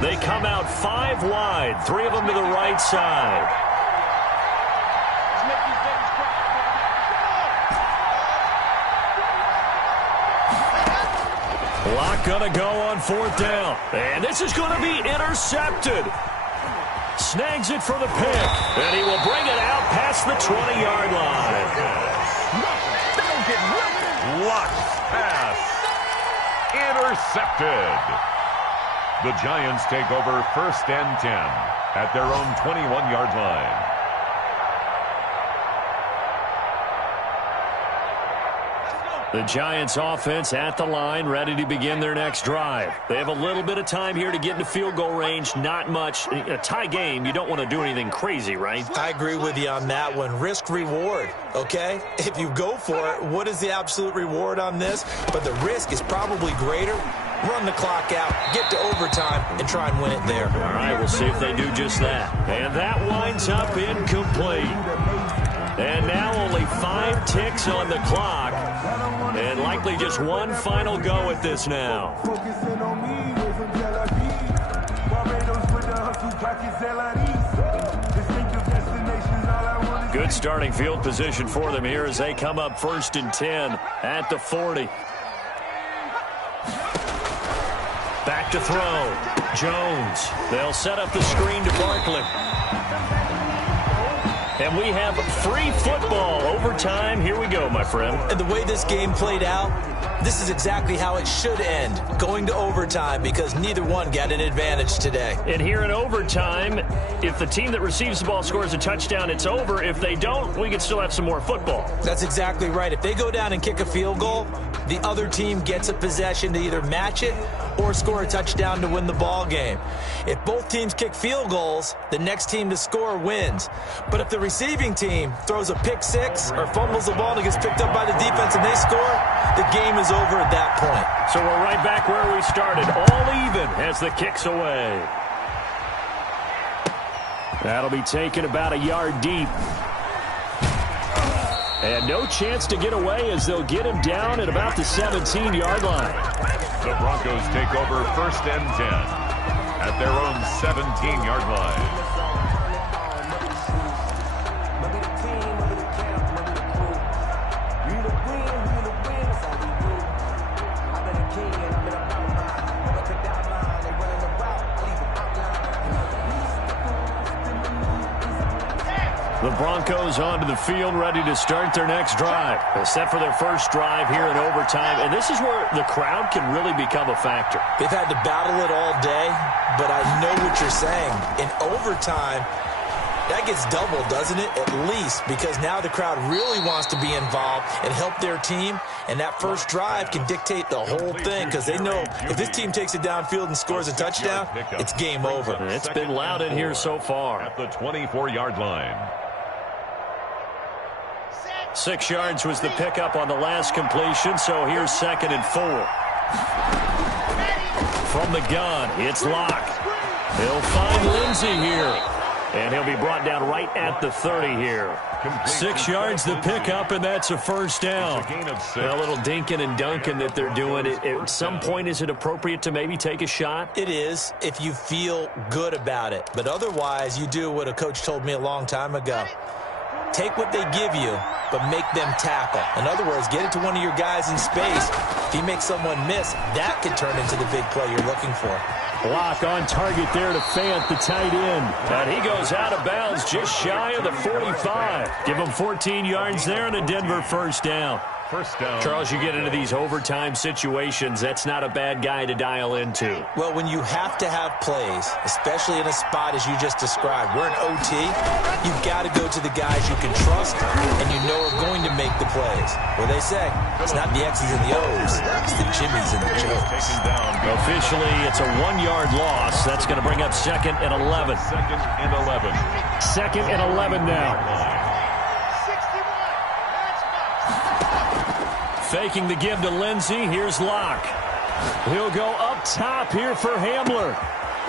They come out 5 wide, 3 of them to the right side. Locke gonna go on 4th down. And this is gonna be intercepted. Snags it for the pick. And he will bring it out past the 20-yard line. Locke's pass. Intercepted. The Giants take over 1st and 10 at their own 21-yard line. The Giants offense at the line, ready to begin their next drive. They have a little bit of time here to get into field goal range, not much. A tie game, you don't want to do anything crazy, right? I agree with you on that one. Risk reward, okay? If you go for it, what is the absolute reward on this? But the risk is probably greater. Run the clock out, get to overtime, and try and win it there. All right, we'll see if they do just that. And that winds up incomplete. And now only 5 ticks on the clock. And likely just one final go at this now. Good starting field position for them here as they come up 1st and 10 at the 40. Back to throw. Jones. They'll set up the screen to Barkley. And we have free football. Overtime. Here we go, my friend. And the way this game played out, this is exactly how it should end. Going to overtime because neither one got an advantage today. And here in overtime, if the team that receives the ball scores a touchdown, it's over. If they don't, we can still have some more football. That's exactly right. If they go down and kick a field goal, the other team gets a possession to either match it or score a touchdown to win the ball game. If both teams kick field goals, the next team to score wins. But if the receiving team throws a pick six or fumbles the ball and it gets picked up by the defense and they score, the game is over at that point. So we're right back where we started, all even as the kick's away. That'll be taken about a yard deep. And no chance to get away as they'll get him down at about the 17-yard line. The Broncos take over 1st and 10 at their own 17-yard line. The Broncos onto the field, ready to start their next drive. They're set for their first drive here in overtime, and this is where the crowd can really become a factor. They've had to battle it all day, but I know what you're saying. In overtime, that gets doubled, doesn't it? At least, because now the crowd really wants to be involved and help their team, and that first drive can dictate the whole thing because they know if this team takes it downfield and scores a touchdown, it's game over. It's been loud in here so far. At the 24-yard line. 6 yards was the pickup on the last completion, so here's 2nd and 4. From the gun, it's Locke. He'll find Lindsey here, and he'll be brought down right at the 30 here. 6 yards the pickup, and that's a first down. A little dinking and dunking that they're doing. At some point, is it appropriate to maybe take a shot? It is, if you feel good about it. But otherwise, you do what a coach told me a long time ago. Take what they give you, but make them tackle. In other words, get it to one of your guys in space. If he makes someone miss, that could turn into the big play you're looking for. Block on target there to Fant, the tight end. And he goes out of bounds just shy of the 45. Give him 14 yards there and a Denver first down. First down. Charles, you get into these overtime situations, that's not a bad guy to dial into. Well, when you have to have plays, especially in a spot as you just described, we're in OT, you've got to go to the guys you can trust and you know are going to make the plays. Well, they say, it's not the X's and the O's, it's the Jimmys and the Joes. Officially, it's a 1-yard loss. That's going to bring up 2nd and 11. 2nd and 11. 2nd and 11 now. Faking the give to Lindsey. Here's Locke. He'll go up top here for Hamler.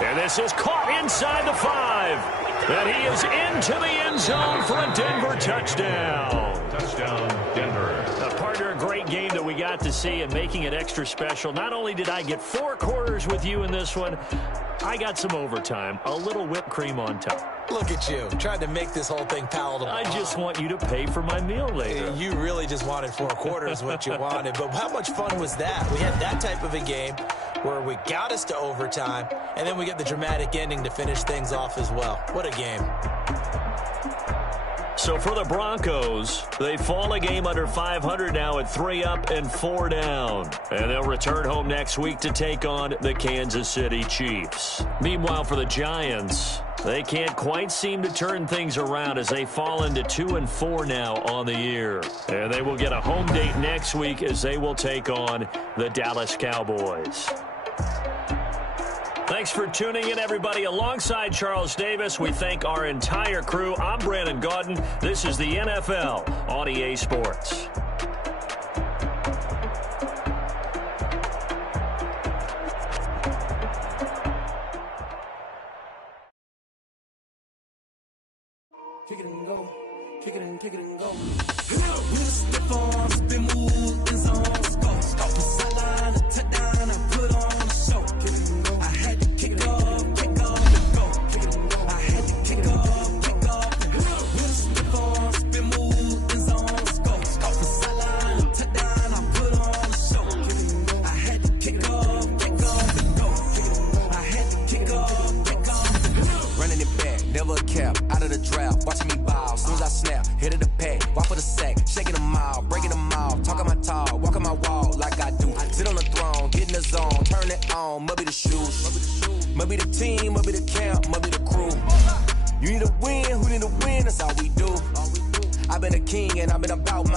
And this is caught inside the 5. And he is into the end zone for a Denver touchdown. Touchdown, Denver. Partner, a great game that we got to see and making it extra special. Not only did I get 4 quarters with you in this one, I got some overtime. A little whipped cream on top. Look at you, trying to make this whole thing palatable. I just want you to pay for my meal later. You really just wanted 4 quarters, what you wanted. But how much fun was that? We had that type of a game where we got us to overtime, and then we get the dramatic ending to finish things off as well. What a game. So for the Broncos, they fall a game under 500 now at 3 up and 4 down. And they'll return home next week to take on the Kansas City Chiefs. Meanwhile, for the Giants, they can't quite seem to turn things around as they fall into 2 and 4 now on the year. And they will get a home date next week as they will take on the Dallas Cowboys. Thanks for tuning in, everybody. Alongside Charles Davis, we thank our entire crew. I'm Brandon Gaudin. This is the NFL on EA Sports. Kick it and go. Kick it and kick it and go. With stiff arms, been moved in zones. Go. Stop the sideline, a touchdown, I put on a show. Kick it and go. I had to kick off, and go. Kick it and go. I had to kick off, and go. With stiff arms, been moved in zones. Go. Stop the sideline, a touchdown, I put on a show. Kick it and go. I had to kick off, and go. Kick it and go. I had to kick off, and go. Running it back, never cap, out of the draft, watching me bow, soon as I snap, hit of the pack, walk for the sack, shaking them out, breaking them out, talking my talk, walking my wall like I do, sit on the throne, get in the zone, turn it on, must be the shoes, must be the team, must be the camp, must be the crew, you need a win, who need a win, that's all we do, I've been a king and I've been about my